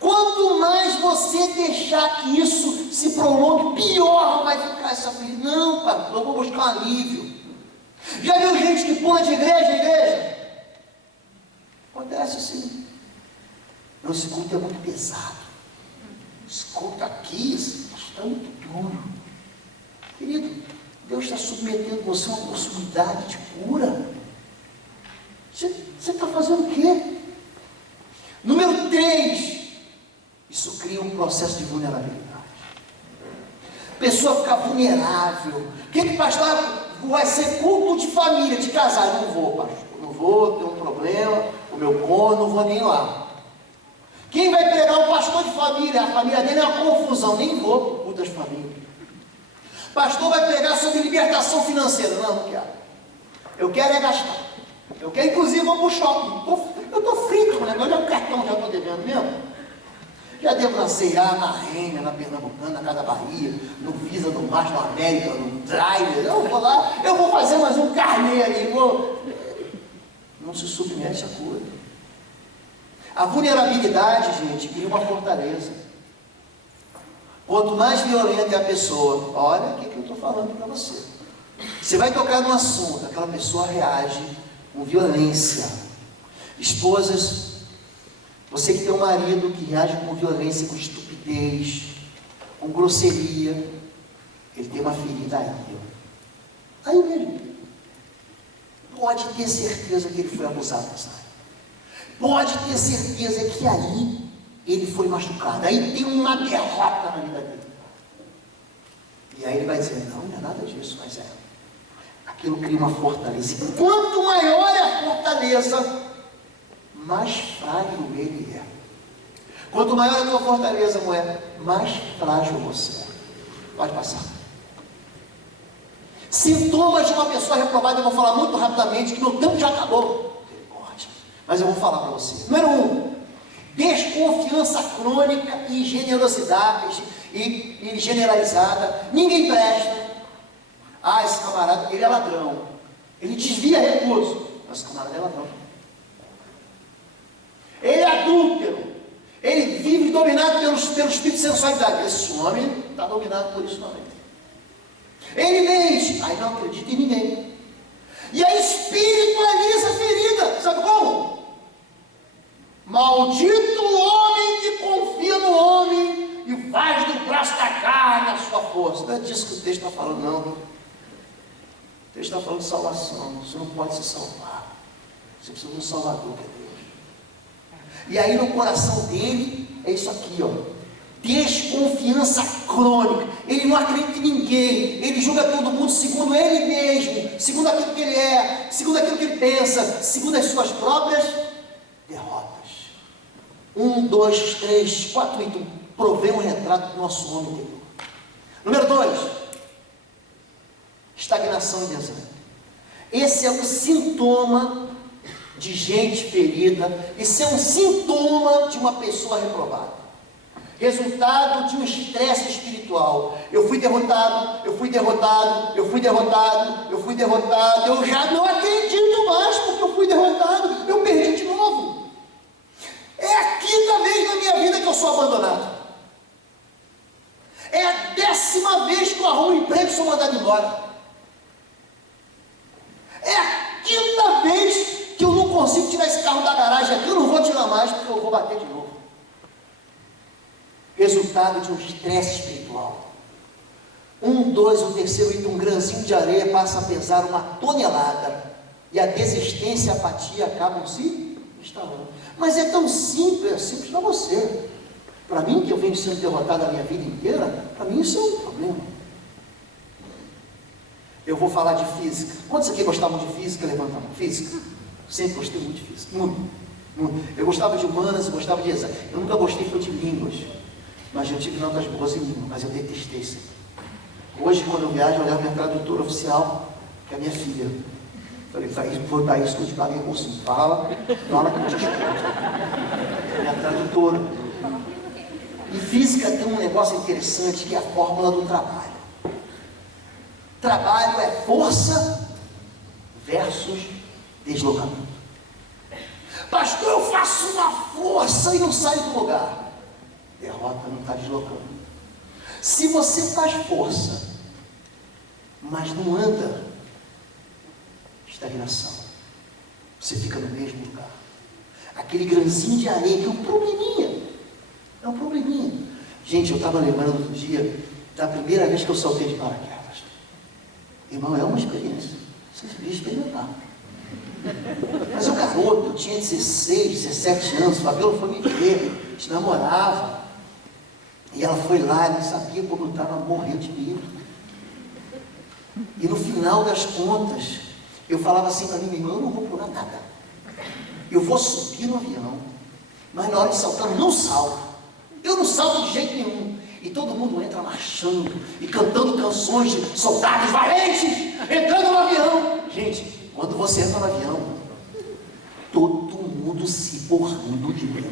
quanto mais você deixar que isso se prolongue, pior vai ficar essa ferida. Não, pai, eu vou buscar um alívio. Já viu gente que pula de igreja em igreja? Acontece assim. Não, esse culto é muito pesado. Esse culto aqui está muito duro. Querido, Deus está submetendo você a uma possibilidade de cura. Você está fazendo o quê? Número 3, isso cria um processo de vulnerabilidade. A pessoa fica vulnerável. O que pastor? Vai ser culto de família, de casal. Eu não vou, pastor. Não vou, tenho um problema. O meu cônjuge, não vou nem lá. Quem vai pregar o pastor de família? A família dele é uma confusão. Nem vou para o culto das famílias. Pastor vai pregar sobre libertação financeira. Não quero. Eu quero é gastar. Eu quero, inclusive, vou para o shopping. Eu estou frito com o negócio. Olha o cartão, já estou devendo mesmo. Já devo na C&A, na Renha, na Pernambucana, na Casa Bahia, no Visa, no Master, no América, no Driver. Eu vou lá, eu vou fazer mais um carnê ali. Não se submete a cura. A vulnerabilidade, gente, cria uma fortaleza. Quanto mais violenta é a pessoa, olha o que eu estou falando para você. Você vai tocar num assunto, aquela pessoa reage com violência. Esposas, você que tem um marido que reage com violência, com estupidez, com grosseria, ele tem uma ferida aí. Aí mesmo. Pode ter certeza que ele foi abusado nessa área. Pode ter certeza que aí ele foi machucado. Aí tem uma derrota na vida dele. E aí ele vai dizer: não é nada disso, mas é. Aquilo cria uma fortaleza. E quanto maior é a fortaleza, mais frágil ele é. Quanto maior é a tua fortaleza, mulher, mais frágil você é. Pode passar. Sintomas de uma pessoa reprovada, eu vou falar muito rapidamente, que meu tempo já acabou. Mas eu vou falar para você. Número 1, desconfiança crônica e generosidade e generalizada. Ninguém presta. Ah, esse camarada, ele é ladrão. Ele desvia recursos. Mas esse camarada é ladrão. Ele é adúltero. Ele vive dominado pelo espírito de sensualidade. Esse homem está dominado por isso também. Ele mente. Aí não acredita em ninguém. E aí espiritualiza a ferida. Sabe como? Maldito o homem que confia no homem e faz do braço da carne a sua força. Não é disso que o texto está falando, não. O texto está falando de salvação. Você não pode se salvar. Você precisa de um Salvador, que é Deus. E aí no coração dele é isso aqui, ó: desconfiança crônica. Ele não acredita em ninguém, ele julga todo mundo segundo ele mesmo, segundo aquilo que ele é, segundo aquilo que ele pensa, segundo as suas próprias derrotas. 1, 2, 3, 4, 8 provê um retrato do nosso homem interior. Número 2, estagnação e desânimo. Esse é um sintoma de gente ferida, esse é um sintoma de uma pessoa reprovada, resultado de um estresse espiritual. Eu fui derrotado, eu fui derrotado, eu fui derrotado, eu fui derrotado, eu já não acredito mais porque eu fui derrotado, eu perdi de novo. É a 5ª vez na minha vida que eu sou abandonado. É a 10ª vez que eu arrumo um emprego e sou mandado embora. É a 5ª vez que eu não consigo tirar esse carro da garagem aqui, eu não vou tirar mais porque eu vou bater de novo. Resultado de um estresse espiritual. 1, 2, o terceiro item, um grãozinho de areia passa a pesar 1 tonelada, e a desistência e a apatia acabam se instalando. Mas é tão simples, é simples para você. Para mim, que eu venho sendo derrotado a minha vida inteira, para mim isso é um problema. Eu vou falar de física. Quantos aqui gostavam de física? Levanta a mão. Física. Sempre gostei muito de física. Muito. Eu gostava de humanas, eu gostava de exatas. Eu nunca gostei de línguas. Mas eu tive notas boas em língua, mas eu detestei isso. Hoje, quando eu viajo, eu olhava minha tradutora oficial, que é a minha filha. Falei, foi para isso que eu te paguei cursinho. Fala, na hora que eu te escuto. Minha tradutora. E física tem um negócio interessante, que é a fórmula do trabalho. Trabalho é força versus deslocamento. Pastor, eu faço uma força e não saio do lugar. Derrota, não está deslocando. Se você faz força, mas não anda, estagnação. Você fica no mesmo lugar. Aquele grãozinho de areia que é um probleminha. É um probleminha. Gente, eu estava lembrando outro dia da primeira vez que eu saltei de paraquedas. Irmão, é uma experiência. Você devia experimentar. Mas eu garoto, eu tinha 16, 17 anos, o Fabiola foi me ver, a gente namorava. E ela foi lá, não sabia como eu estava morrendo de medo. E no final das contas, eu falava assim para mim, meu irmão, eu não vou pular nada. Eu vou subir no avião, mas na hora de saltar, eu não salto. Eu não salto de jeito nenhum. E todo mundo entra marchando e cantando canções de soldados valentes, entrando no avião. Gente, quando você entra no avião, todo mundo se borrando de medo.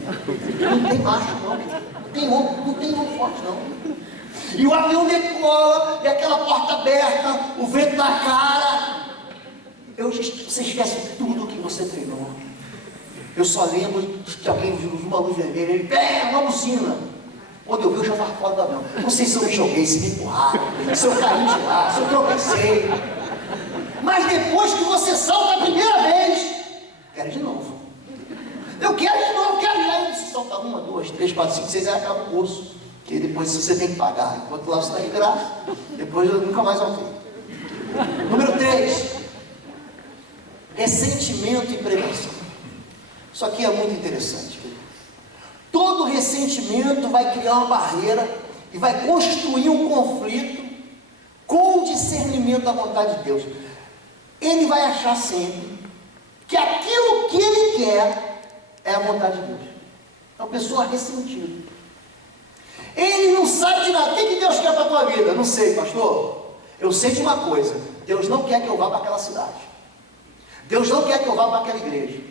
Não tem macho não, não tem homem forte não. E o avião decola, e aquela porta aberta, o vento na cara. Você esquece tudo que você treinou. Eu só lembro que alguém viu uma luz vermelha, ele uma buzina. Quando eu vi, eu já estava fora do avião. Não sei se eu me joguei, se me empurraram, se eu caí de lá, se eu tropecei. Mas depois que você salta a primeira vez, quero de novo. Eu quero de novo, quero ir. Aí você salta 1, 2, 3, 4, 5, 6, aí acaba o curso. Que depois você tem que pagar. Enquanto lá você está de graça, depois eu nunca mais vou ver. Número 3. Ressentimento e prevenção. Isso aqui é muito interessante. Todo ressentimento vai criar uma barreira e vai construir um conflito com o discernimento da vontade de Deus. Ele vai achar sempre que aquilo que ele quer é a vontade de Deus. É uma pessoa ressentida. Ele não sabe de nada. O que Deus quer para a tua vida? Não sei, pastor. Eu sei de uma coisa. Deus não quer que eu vá para aquela cidade. Deus não quer que eu vá para aquela igreja.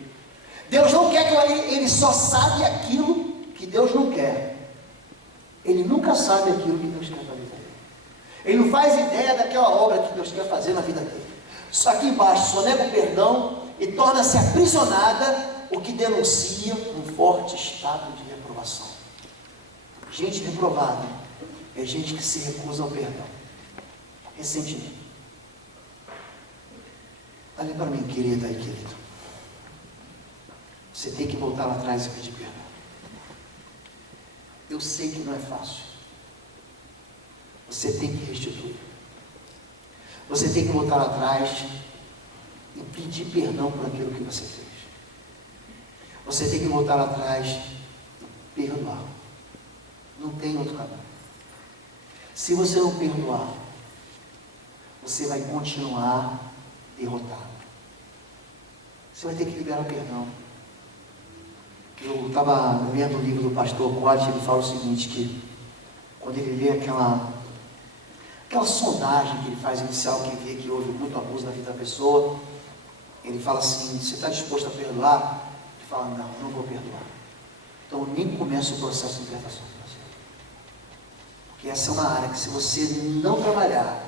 Deus não quer que ele só sabe aquilo que Deus não quer. Ele nunca sabe aquilo que Deus quer para a vida dele. Ele não faz ideia daquela obra que Deus quer fazer na vida dele. Só aqui embaixo, só nega o perdão e torna-se aprisionada, o que denuncia um forte estado de reprovação. Gente reprovada é gente que se recusa ao perdão. Ressentimento. Olha para mim, querida e querido. Você tem que voltar lá atrás e pedir perdão. Eu sei que não é fácil. Você tem que restituir. Você tem que voltar lá atrás e pedir perdão por aquilo que você fez. você tem que voltar atrás e perdoar. Não tem outro caminho. Se você não perdoar, você vai continuar derrotado. Você vai ter que liberar o perdão. Eu estava lendo o livro do pastor Cote, ele fala o seguinte, que quando ele lê aquela sondagem que ele faz inicial, que vê que houve muito abuso na vida da pessoa, ele fala assim, você está disposto a perdoar? Ele fala, não vou perdoar. Então eu nem começo o processo de libertação de você. Porque essa é uma área que se você não trabalhar,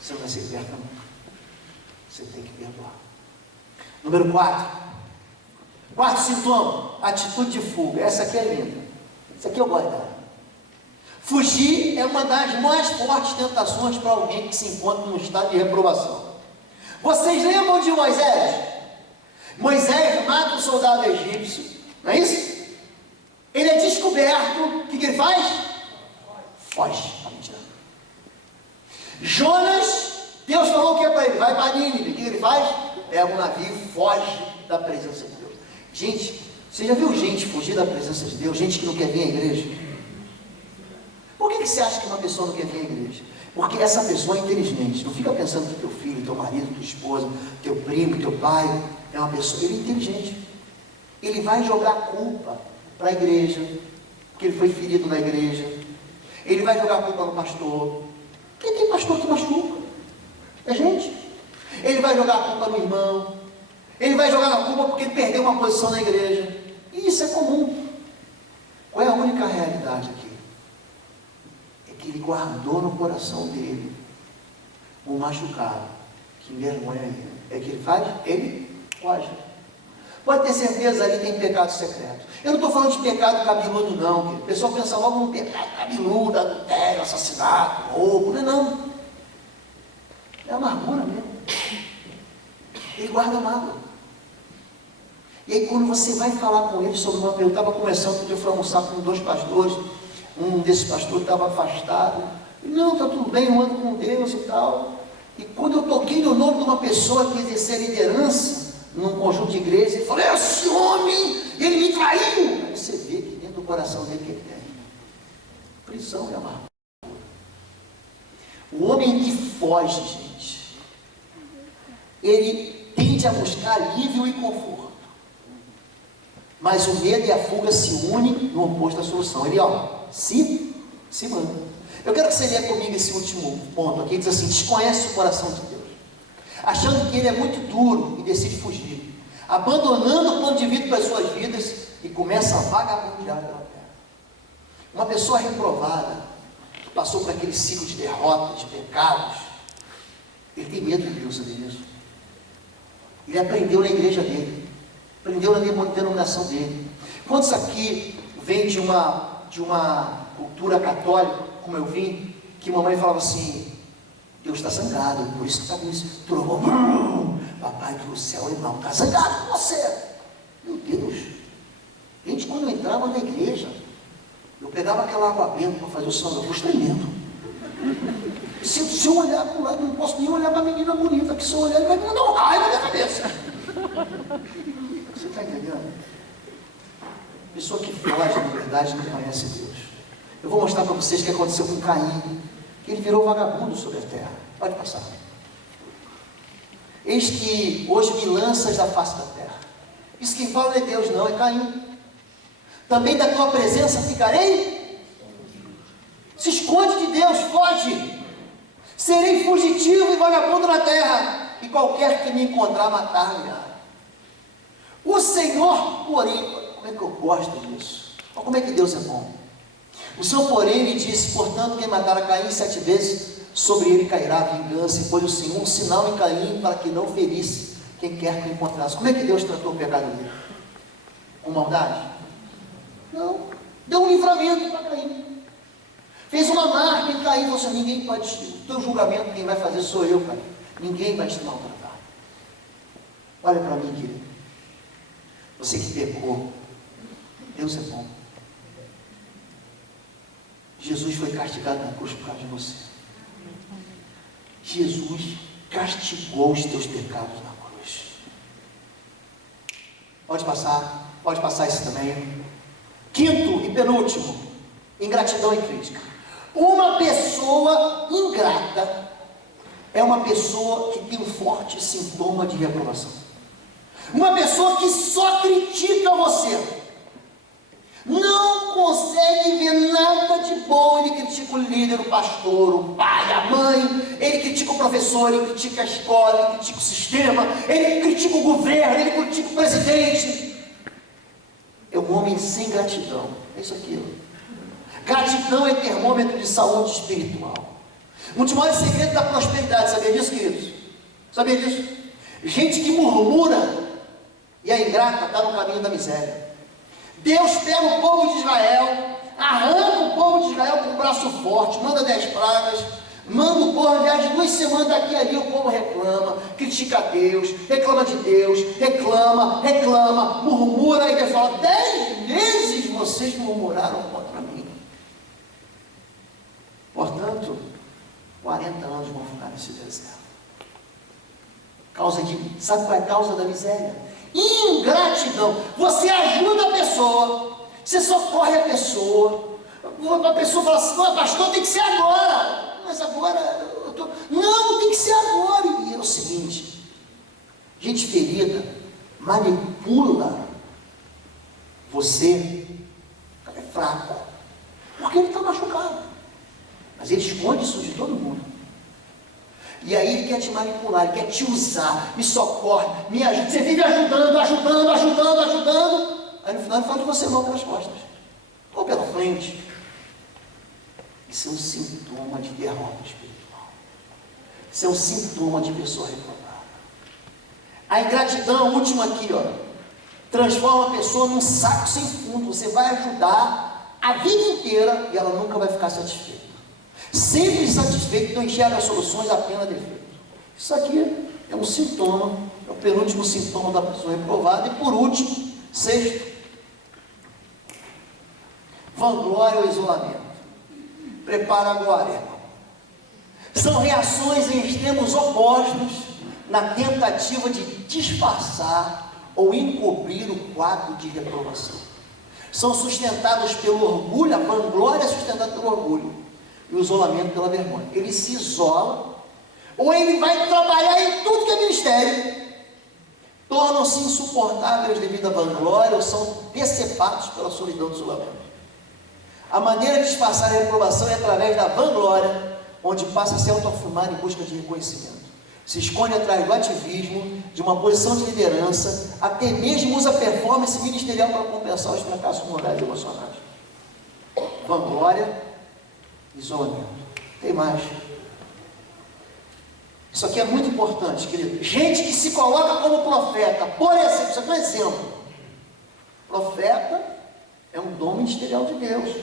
você não vai ser liberta nunca. Você tem que perdoar. Número 4. Quarto sintoma, atitude de fuga. Essa aqui é linda. Essa aqui eu gosto dela. Fugir é uma das mais fortes tentações para alguém que se encontra num estado de reprovação. Vocês lembram de Moisés? Moisés mata o soldado egípcio, não é isso? Ele é descoberto, o que ele faz? Foge. Jonas, Deus falou o que é para ele? Vai para Nínive. O que ele faz? Pega um navio e foge da presença de Deus. Gente, você já viu gente fugir da presença de Deus? Gente que não quer vir à igreja? Por que você acha que uma pessoa não quer vir à igreja? Porque essa pessoa é inteligente. Não fica pensando que teu filho, teu marido, tua esposa, teu primo, teu pai é uma pessoa. Ele é inteligente. Ele vai jogar a culpa para a igreja, porque ele foi ferido na igreja. Ele vai jogar a culpa no pastor. Porque tem pastor que machuca. É gente. Ele vai jogar a culpa no irmão. Ele vai jogar a culpa porque ele perdeu uma posição na igreja. E isso é comum. Qual é a única realidade aqui? É que ele guardou no coração dele um machucado que envergonha ele. É que ele faz? Ele foge. Pode ter certeza, ali tem pecado secreto. Eu não estou falando de pecado cabeludo, não. O pessoal pensa logo num pecado cabeludo, adultério, assassinato, roubo. Não é não. É amargura mesmo. Ele guarda mágoa. E aí quando você vai falar com ele sobre uma pergunta, eu estava conversando, porque eu fui almoçar com 2 pastores, um desses pastores estava afastado. Não, está tudo bem, eu ando com Deus e tal. E quando eu toquei no nome de uma pessoa que exercia liderança num conjunto de igreja, ele falou, esse homem, ele me traiu. Aí você vê que dentro do coração dele que ele tem prisão e amargura. O homem que foge, gente, ele tende a buscar alívio e conforto. Mas o medo e a fuga se unem no oposto da solução. Ele, se manda. Eu quero que você leia comigo esse último ponto aqui, diz assim, desconhece o coração de Deus, achando que ele é muito duro e decide fugir, abandonando o plano de vida para as suas vidas e começa a vagabundear pela terra. Uma pessoa reprovada, que passou por aquele ciclo de derrotas, de pecados, ele tem medo de Deus, sabe disso? Ele aprendeu na igreja dele, aprendeu na denominação dele. Quantos aqui vêm de uma cultura católica, como eu vim, que mamãe falava assim, Deus está zangado, por isso que está vindo esse trovão, papai do céu, irmão, está zangado com você. Meu Deus, gente, quando eu entrava na igreja, eu pegava aquela água benta para fazer o sangue, eu fui tremendo. Se eu olhar para o lado, não posso nem olhar para a menina bonita, que se eu olhar, ele vai me mandar um raio na minha cabeça. Você está entendendo? Pessoa que foge, na verdade, não conhece Deus. Eu vou mostrar para vocês o que aconteceu com Caim, que ele virou vagabundo sobre a terra. Pode passar. Eis que hoje me lanças da face da terra. Isso quem fala não é Deus, não, é Caim. Também da tua presença ficarei? Se esconde de Deus, foge. Serei fugitivo e vagabundo na terra, e qualquer que me encontrar matar-me-á. O Senhor, porém, como é que eu gosto disso? Olha como é que Deus é bom. O Senhor, porém, lhe disse, portanto, quem matar a Caim 7 vezes, sobre ele cairá a vingança, e pôs o Senhor um sinal em Caim, para que não ferisse quem quer que o encontrasse. Como é que Deus tratou o pecado dele? Com maldade? Não. Deu um livramento para Caim. Fez uma marca em Caim, falou assim, ninguém pode, o teu julgamento quem vai fazer sou eu, Caim. Ninguém vai te maltratar. Olha para mim, querido. Você que pecou, Deus é bom. Jesus foi castigado na cruz por causa de você. Jesus castigou os teus pecados na cruz. Pode passar. Pode passar isso também. Quinto e penúltimo, ingratidão e crítica. Uma pessoa ingrata é uma pessoa que tem um forte sintoma de reprovação. Uma pessoa que só critica você. Não consegue ver nada de bom. Ele critica o líder, o pastor, o pai, a mãe. Ele critica o professor, ele critica a escola, ele critica o sistema, ele critica o governo, ele critica o presidente. É um homem sem gratidão. É isso aqui. Gratidão é termômetro de saúde espiritual. Um dos maiores segredos da prosperidade, sabia disso, queridos? Sabia disso? Gente que murmura e é ingrata está no caminho da miséria. Deus pega o povo de Israel, arranca o povo de Israel com o braço forte, manda 10 pragas, manda o povo viajar 2 semanas daqui e ali, o povo reclama, critica Deus, reclama de Deus, reclama, murmura, e Deus fala: 10 vezes vocês murmuraram contra mim. Portanto, 40 anos vão ficar nesse deserto. Sabe qual é a causa da miséria? Ingratidão. Você ajuda a pessoa, você socorre a pessoa fala assim: pastor, tem que ser agora. Mas agora não, tem que ser agora. E é o seguinte: gente ferida manipula você. É fraco, porque ele está machucado, mas ele esconde isso de todo mundo. E aí ele quer te manipular, ele quer te usar. Me socorre, me ajuda. Você vive ajudando. Aí no final ele fala de você mal pelas costas ou pela frente. Isso é um sintoma de derrota espiritual. Isso é um sintoma de pessoa reprovada. A ingratidão, última aqui, transforma a pessoa num saco sem fundo. Você vai ajudar a vida inteira e ela nunca vai ficar satisfeita. Sempre insatisfeito, não enxerga soluções, apenas defeito. Isso aqui é um sintoma, é o penúltimo sintoma da pessoa reprovada. E por último, sexto, vanglória ou isolamento. Prepara agora, irmão. São reações em extremos opostos na tentativa de disfarçar ou encobrir o quadro de reprovação. São sustentados pelo orgulho, a vanglória é sustentada pelo orgulho, e o isolamento pela vergonha. Ele se isola, ou ele vai trabalhar em tudo que é ministério, tornam-se insuportáveis devido à vanglória, ou são decepados pela solidão do isolamento. A maneira de disfarçar a reprovação é através da vanglória, onde passa a se autoafirmar em busca de reconhecimento. Se esconde atrás do ativismo, de uma posição de liderança, até mesmo usa performance ministerial para compensar os fracassos morais e emocionais. Vanglória, isolamento. Tem mais. Isso aqui é muito importante, querido. Gente que se coloca como profeta. Por exemplo, isso aqui é um exemplo. Profeta é um dom ministerial de Deus.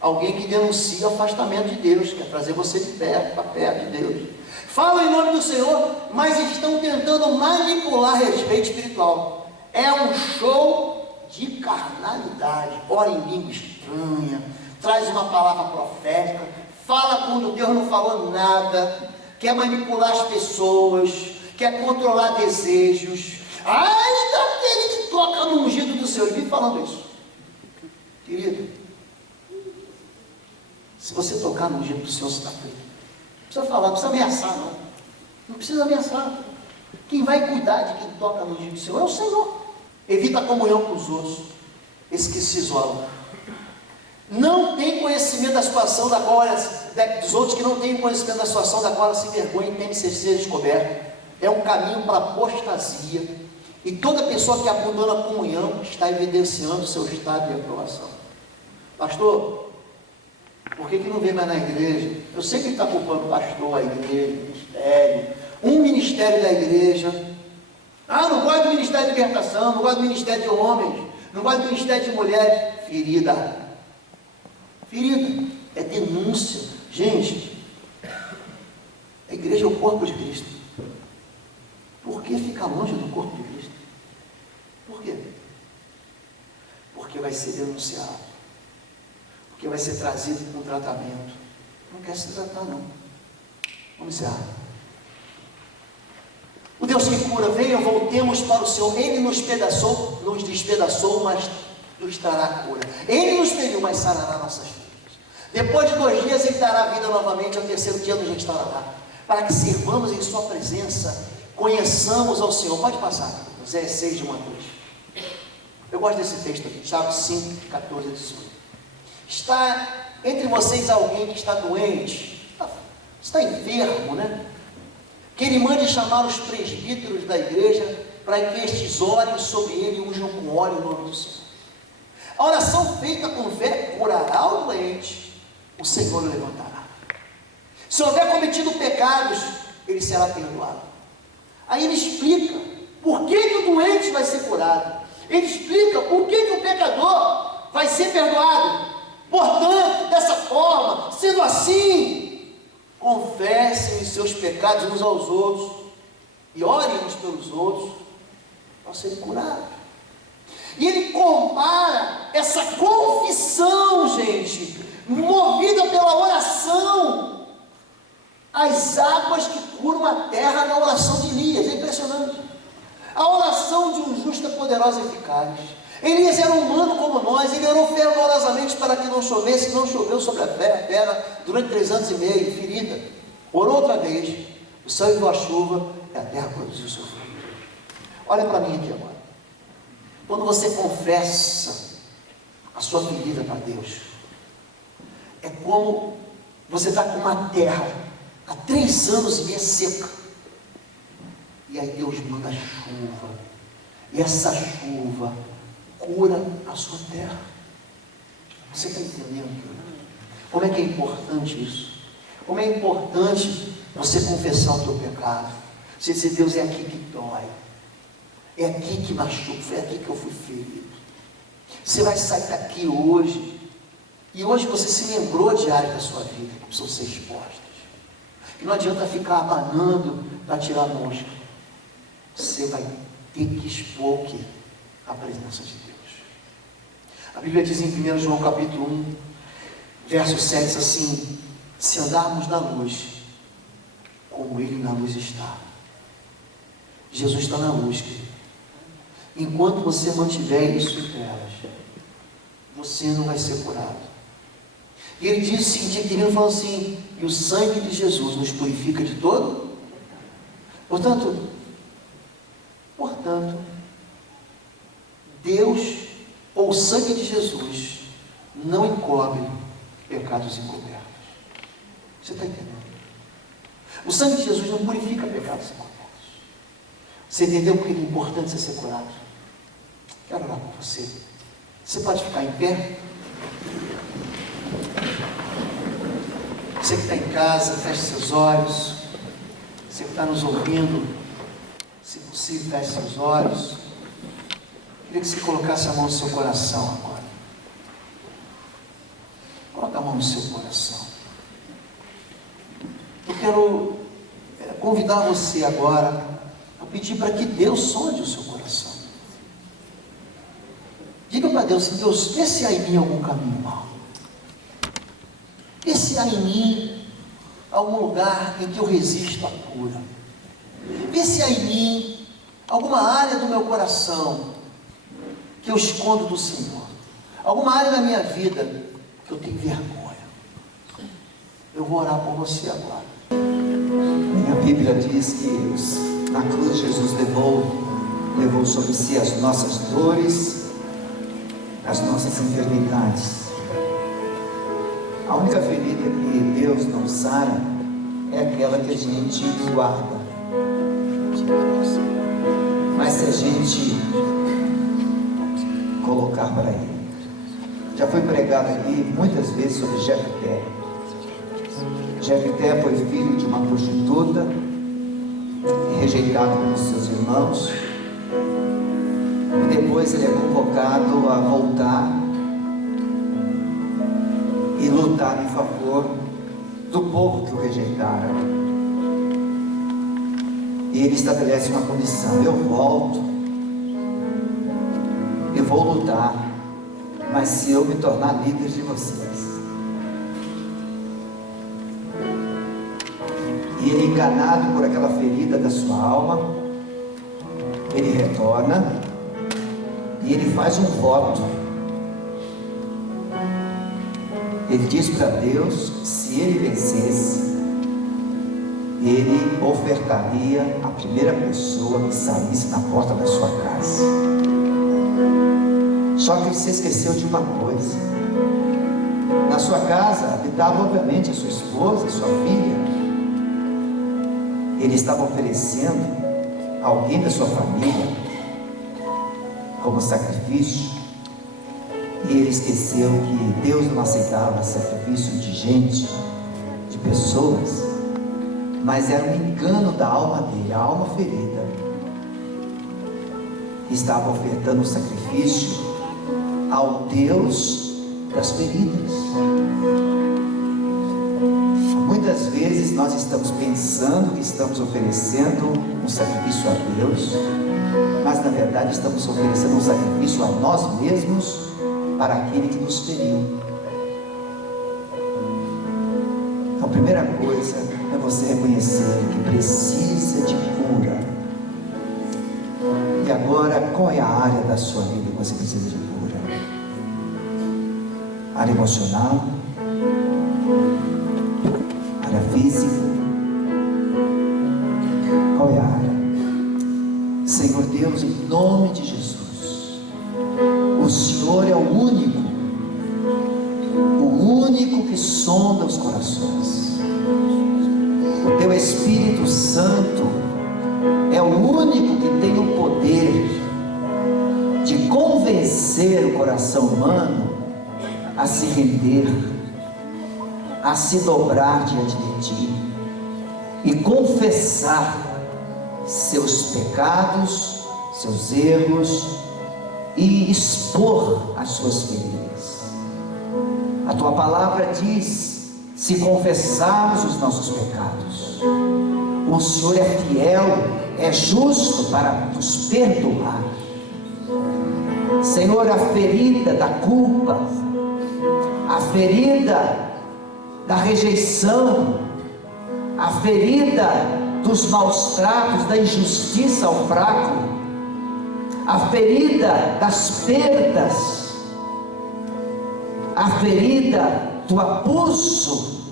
Alguém que denuncia o afastamento de Deus, quer trazer você de perto, para perto de Deus. Fala em nome do Senhor, mas estão tentando manipular respeito espiritual. É um show de carnalidade. Ora em língua estranha, traz uma palavra profética, fala quando Deus não falou nada, quer manipular as pessoas, quer controlar desejos. Ai daquele que toca no ungido do Senhor. Ele vive falando isso. Querido, se você tocar no ungido do Senhor, você está feito. Não precisa falar, não precisa ameaçar, não. Não precisa ameaçar. Quem vai cuidar de quem toca no ungido do Senhor é o Senhor. Evita a comunhão com os outros, esse que se isola. Não tem conhecimento da situação da qual dos outros que não têm conhecimento da situação da qual ela se envergonha e teme ser descoberta. É um caminho para a apostasia. E toda pessoa que abandona a comunhão está evidenciando o seu estado de reprovação. Pastor, por que não vem mais na igreja? Eu sei que ele está culpando o pastor, a igreja, o ministério. Um ministério da igreja. Não gosto do ministério de libertação, não gosto do ministério de homens, não gosto do ministério de mulheres. Ferida. É denúncia. Gente, a igreja é o corpo de Cristo. Por que ficar longe do corpo de Cristo? Por quê? Porque vai ser denunciado. Porque vai ser trazido com tratamento. Não quer se tratar, não. Vamos encerrar. O Deus que cura, venha, voltemos para o Senhor. Ele nos pedaçou nos despedaçou, mas nos dará cura. Ele nos feriu, mas sarará nossas feridas. Depois de 2 dias Ele dará vida novamente, ao 3º dia nos restaurará, para que servamos em sua presença, conheçamos ao Senhor. Pode passar, Zé 6 de 1 a 2. Eu gosto desse texto aqui, Tiago 5, 14 a 18. Está entre vocês alguém que está doente, está enfermo, né? Que ele mande chamar os presbíteros da igreja, para que estes orem sobre ele e unjam com óleo o nome do Senhor. A oração feita com fé curará o doente, o Senhor o levantará. Se houver cometido pecados, ele será perdoado. Aí ele explica por que o doente vai ser curado. Ele explica por que o pecador vai ser perdoado. Portanto, dessa forma, sendo assim, confessem os seus pecados uns aos outros e orem uns pelos outros para serem curados. E ele compara essa confissão, gente, movida pela oração, as águas que curam a terra na oração de Elias. É impressionante. A oração de um justo é poderosa e eficaz. Elias era humano como nós, ele orou fervorosamente para que não chovesse, não choveu sobre a terra durante 3 anos e meio, ferida. Orou outra vez, o céu enviou a chuva e a terra produziu seu fruto. Olha para mim aqui agora. Quando você confessa a sua ferida para Deus, é como você está com uma terra há 3 anos e meio seca, e aí Deus manda chuva, e essa chuva cura a sua terra. Você está entendendo? Como é que é importante isso? Como é importante você confessar o teu pecado. Você dizer: Deus, é aqui que dói, é aqui que machuca, foi aqui que eu fui ferido. Você vai sair daqui hoje, e hoje você se lembrou de áreas da sua vida que precisam ser expostas. E não adianta ficar abanando para tirar a mosca. Você vai ter que expor o quê? A presença de Deus. A Bíblia diz em 1 João capítulo 1, verso 7, assim: se andarmos na luz, como Ele na luz está. Jesus está na luz, querido. Enquanto você mantiver isso em trevas, você não vai ser curado. E ele diz o seguinte, ele falou assim: e o sangue de Jesus nos purifica de todo. Portanto, Deus, ou o sangue de Jesus, não encobre pecados encobertos. Você está entendendo? O sangue de Jesus não purifica pecados encobertos. Você entendeu porque é importante você ser curado? Quero orar por você. Você pode ficar em pé? Você que está em casa, feche seus olhos. Você que está nos ouvindo, se possível, feche seus olhos. Queria que você colocasse a mão no seu coração agora. Coloca a mão no seu coração. Eu quero convidar você agora a pedir para que Deus sonde o seu coração. Diga para Deus assim: Deus, vê se há em mim algum caminho mau. Vê se há em mim algum lugar em que eu resisto à cura. Vê se há em mim alguma área do meu coração que eu escondo do Senhor. Alguma área da minha vida que eu tenho vergonha. Eu vou orar por você agora. A Bíblia diz que na cruz Jesus levou sobre si as nossas dores, as nossas enfermidades. A única ferida que Deus não sara é aquela que a gente guarda. Mas se a gente colocar para Ele, já foi pregado aqui muitas vezes sobre Jefté. Jefté foi filho de uma prostituta, rejeitado pelos seus irmãos, e depois ele é convocado a voltar e lutar em favor do povo que o rejeitara. E ele estabelece uma condição: eu volto, eu vou lutar, mas se eu me tornar líder de vocês. E ele, enganado por aquela ferida da sua alma, ele retorna, E ele faz um voto. Ele diz para Deus que se ele vencesse, ele ofertaria a primeira pessoa que saísse na porta da sua casa. Só que ele se esqueceu de uma coisa. Na sua casa habitava obviamente a sua esposa, a sua filha. Ele estava oferecendo alguém da sua família como sacrifício, e ele esqueceu que Deus não aceitava sacrifício de gente, de pessoas, mas era um engano da alma dele, a alma ferida, que estava ofertando o sacrifício ao Deus das feridas. Muitas vezes nós estamos pensando que estamos oferecendo um sacrifício a Deus, mas na verdade estamos oferecendo um sacrifício a nós mesmos, para aquele que nos feriu. Então, a primeira coisa é você reconhecer que precisa de cura. E agora, qual é a área da sua vida que você precisa de cura? Área emocional? Área física? Qual é a área? Senhor Deus, em nome de Jesus, o Senhor é o único que sonda os corações. O Teu Espírito Santo é o único que tem o poder de convencer o coração humano a se render, a se dobrar diante de Ti e confessar seus pecados, seus erros, e expor as suas feridas. A Tua palavra diz: se confessarmos os nossos pecados, o Senhor é fiel, é justo para nos perdoar. Senhor, a ferida da culpa, a ferida da rejeição, a ferida dos maus tratos, da injustiça ao fraco, a ferida das perdas, a ferida do abuso,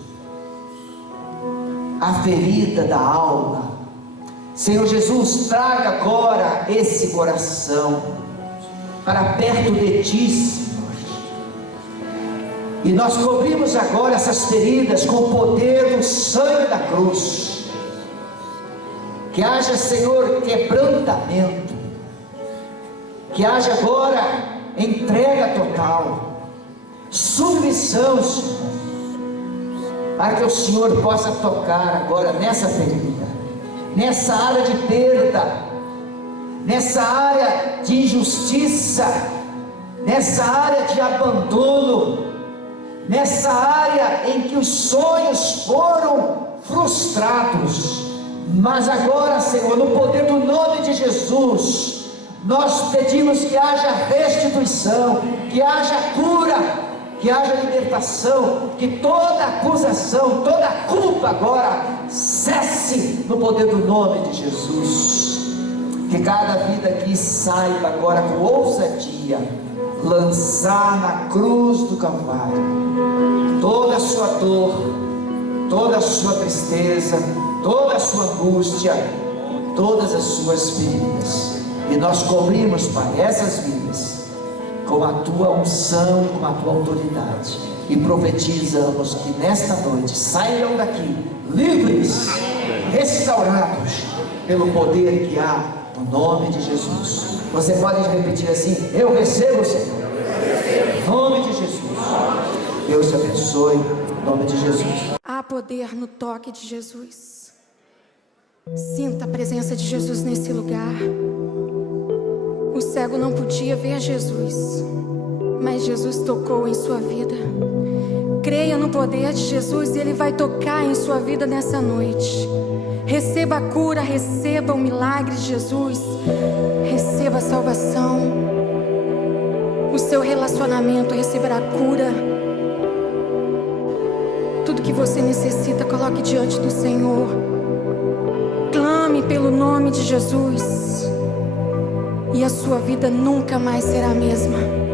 a ferida da alma. Senhor Jesus, traga agora esse coração para perto de Ti, Senhor, e nós cobrimos agora essas feridas com o poder do sangue da cruz. Que haja, Senhor, quebrantamento, que haja agora entrega total, submissão, Senhor, para que o Senhor possa tocar agora nessa ferida, nessa área de perda, nessa área de injustiça, nessa área de abandono, nessa área em que os sonhos foram frustrados. Mas agora, Senhor, no poder do nome de Jesus, nós pedimos que haja restituição, que haja cura, que haja libertação, que toda acusação, toda culpa agora cesse no poder do nome de Jesus. Que cada vida aqui saiba agora com ousadia lançar na cruz do Calvário toda a sua dor, toda a sua tristeza, toda a sua angústia, todas as suas feridas. E nós cobrimos, Pai, essas vidas com a Tua unção e com a Tua autoridade, e profetizamos que nesta noite saiam daqui livres, restaurados pelo poder que há no nome de Jesus. Você pode repetir assim: eu recebo, Senhor, em nome de Jesus. Deus te abençoe, em nome de Jesus. Há poder no toque de Jesus. Sinta a presença de Jesus nesse lugar. O cego não podia ver Jesus, mas Jesus tocou em sua vida. Creia no poder de Jesus e Ele vai tocar em sua vida nessa noite. Receba a cura, receba o milagre de Jesus, receba a salvação. O seu relacionamento receberá cura. Tudo que você necessita, coloque diante do Senhor. Clame pelo nome de Jesus. e a sua vida nunca mais será a mesma.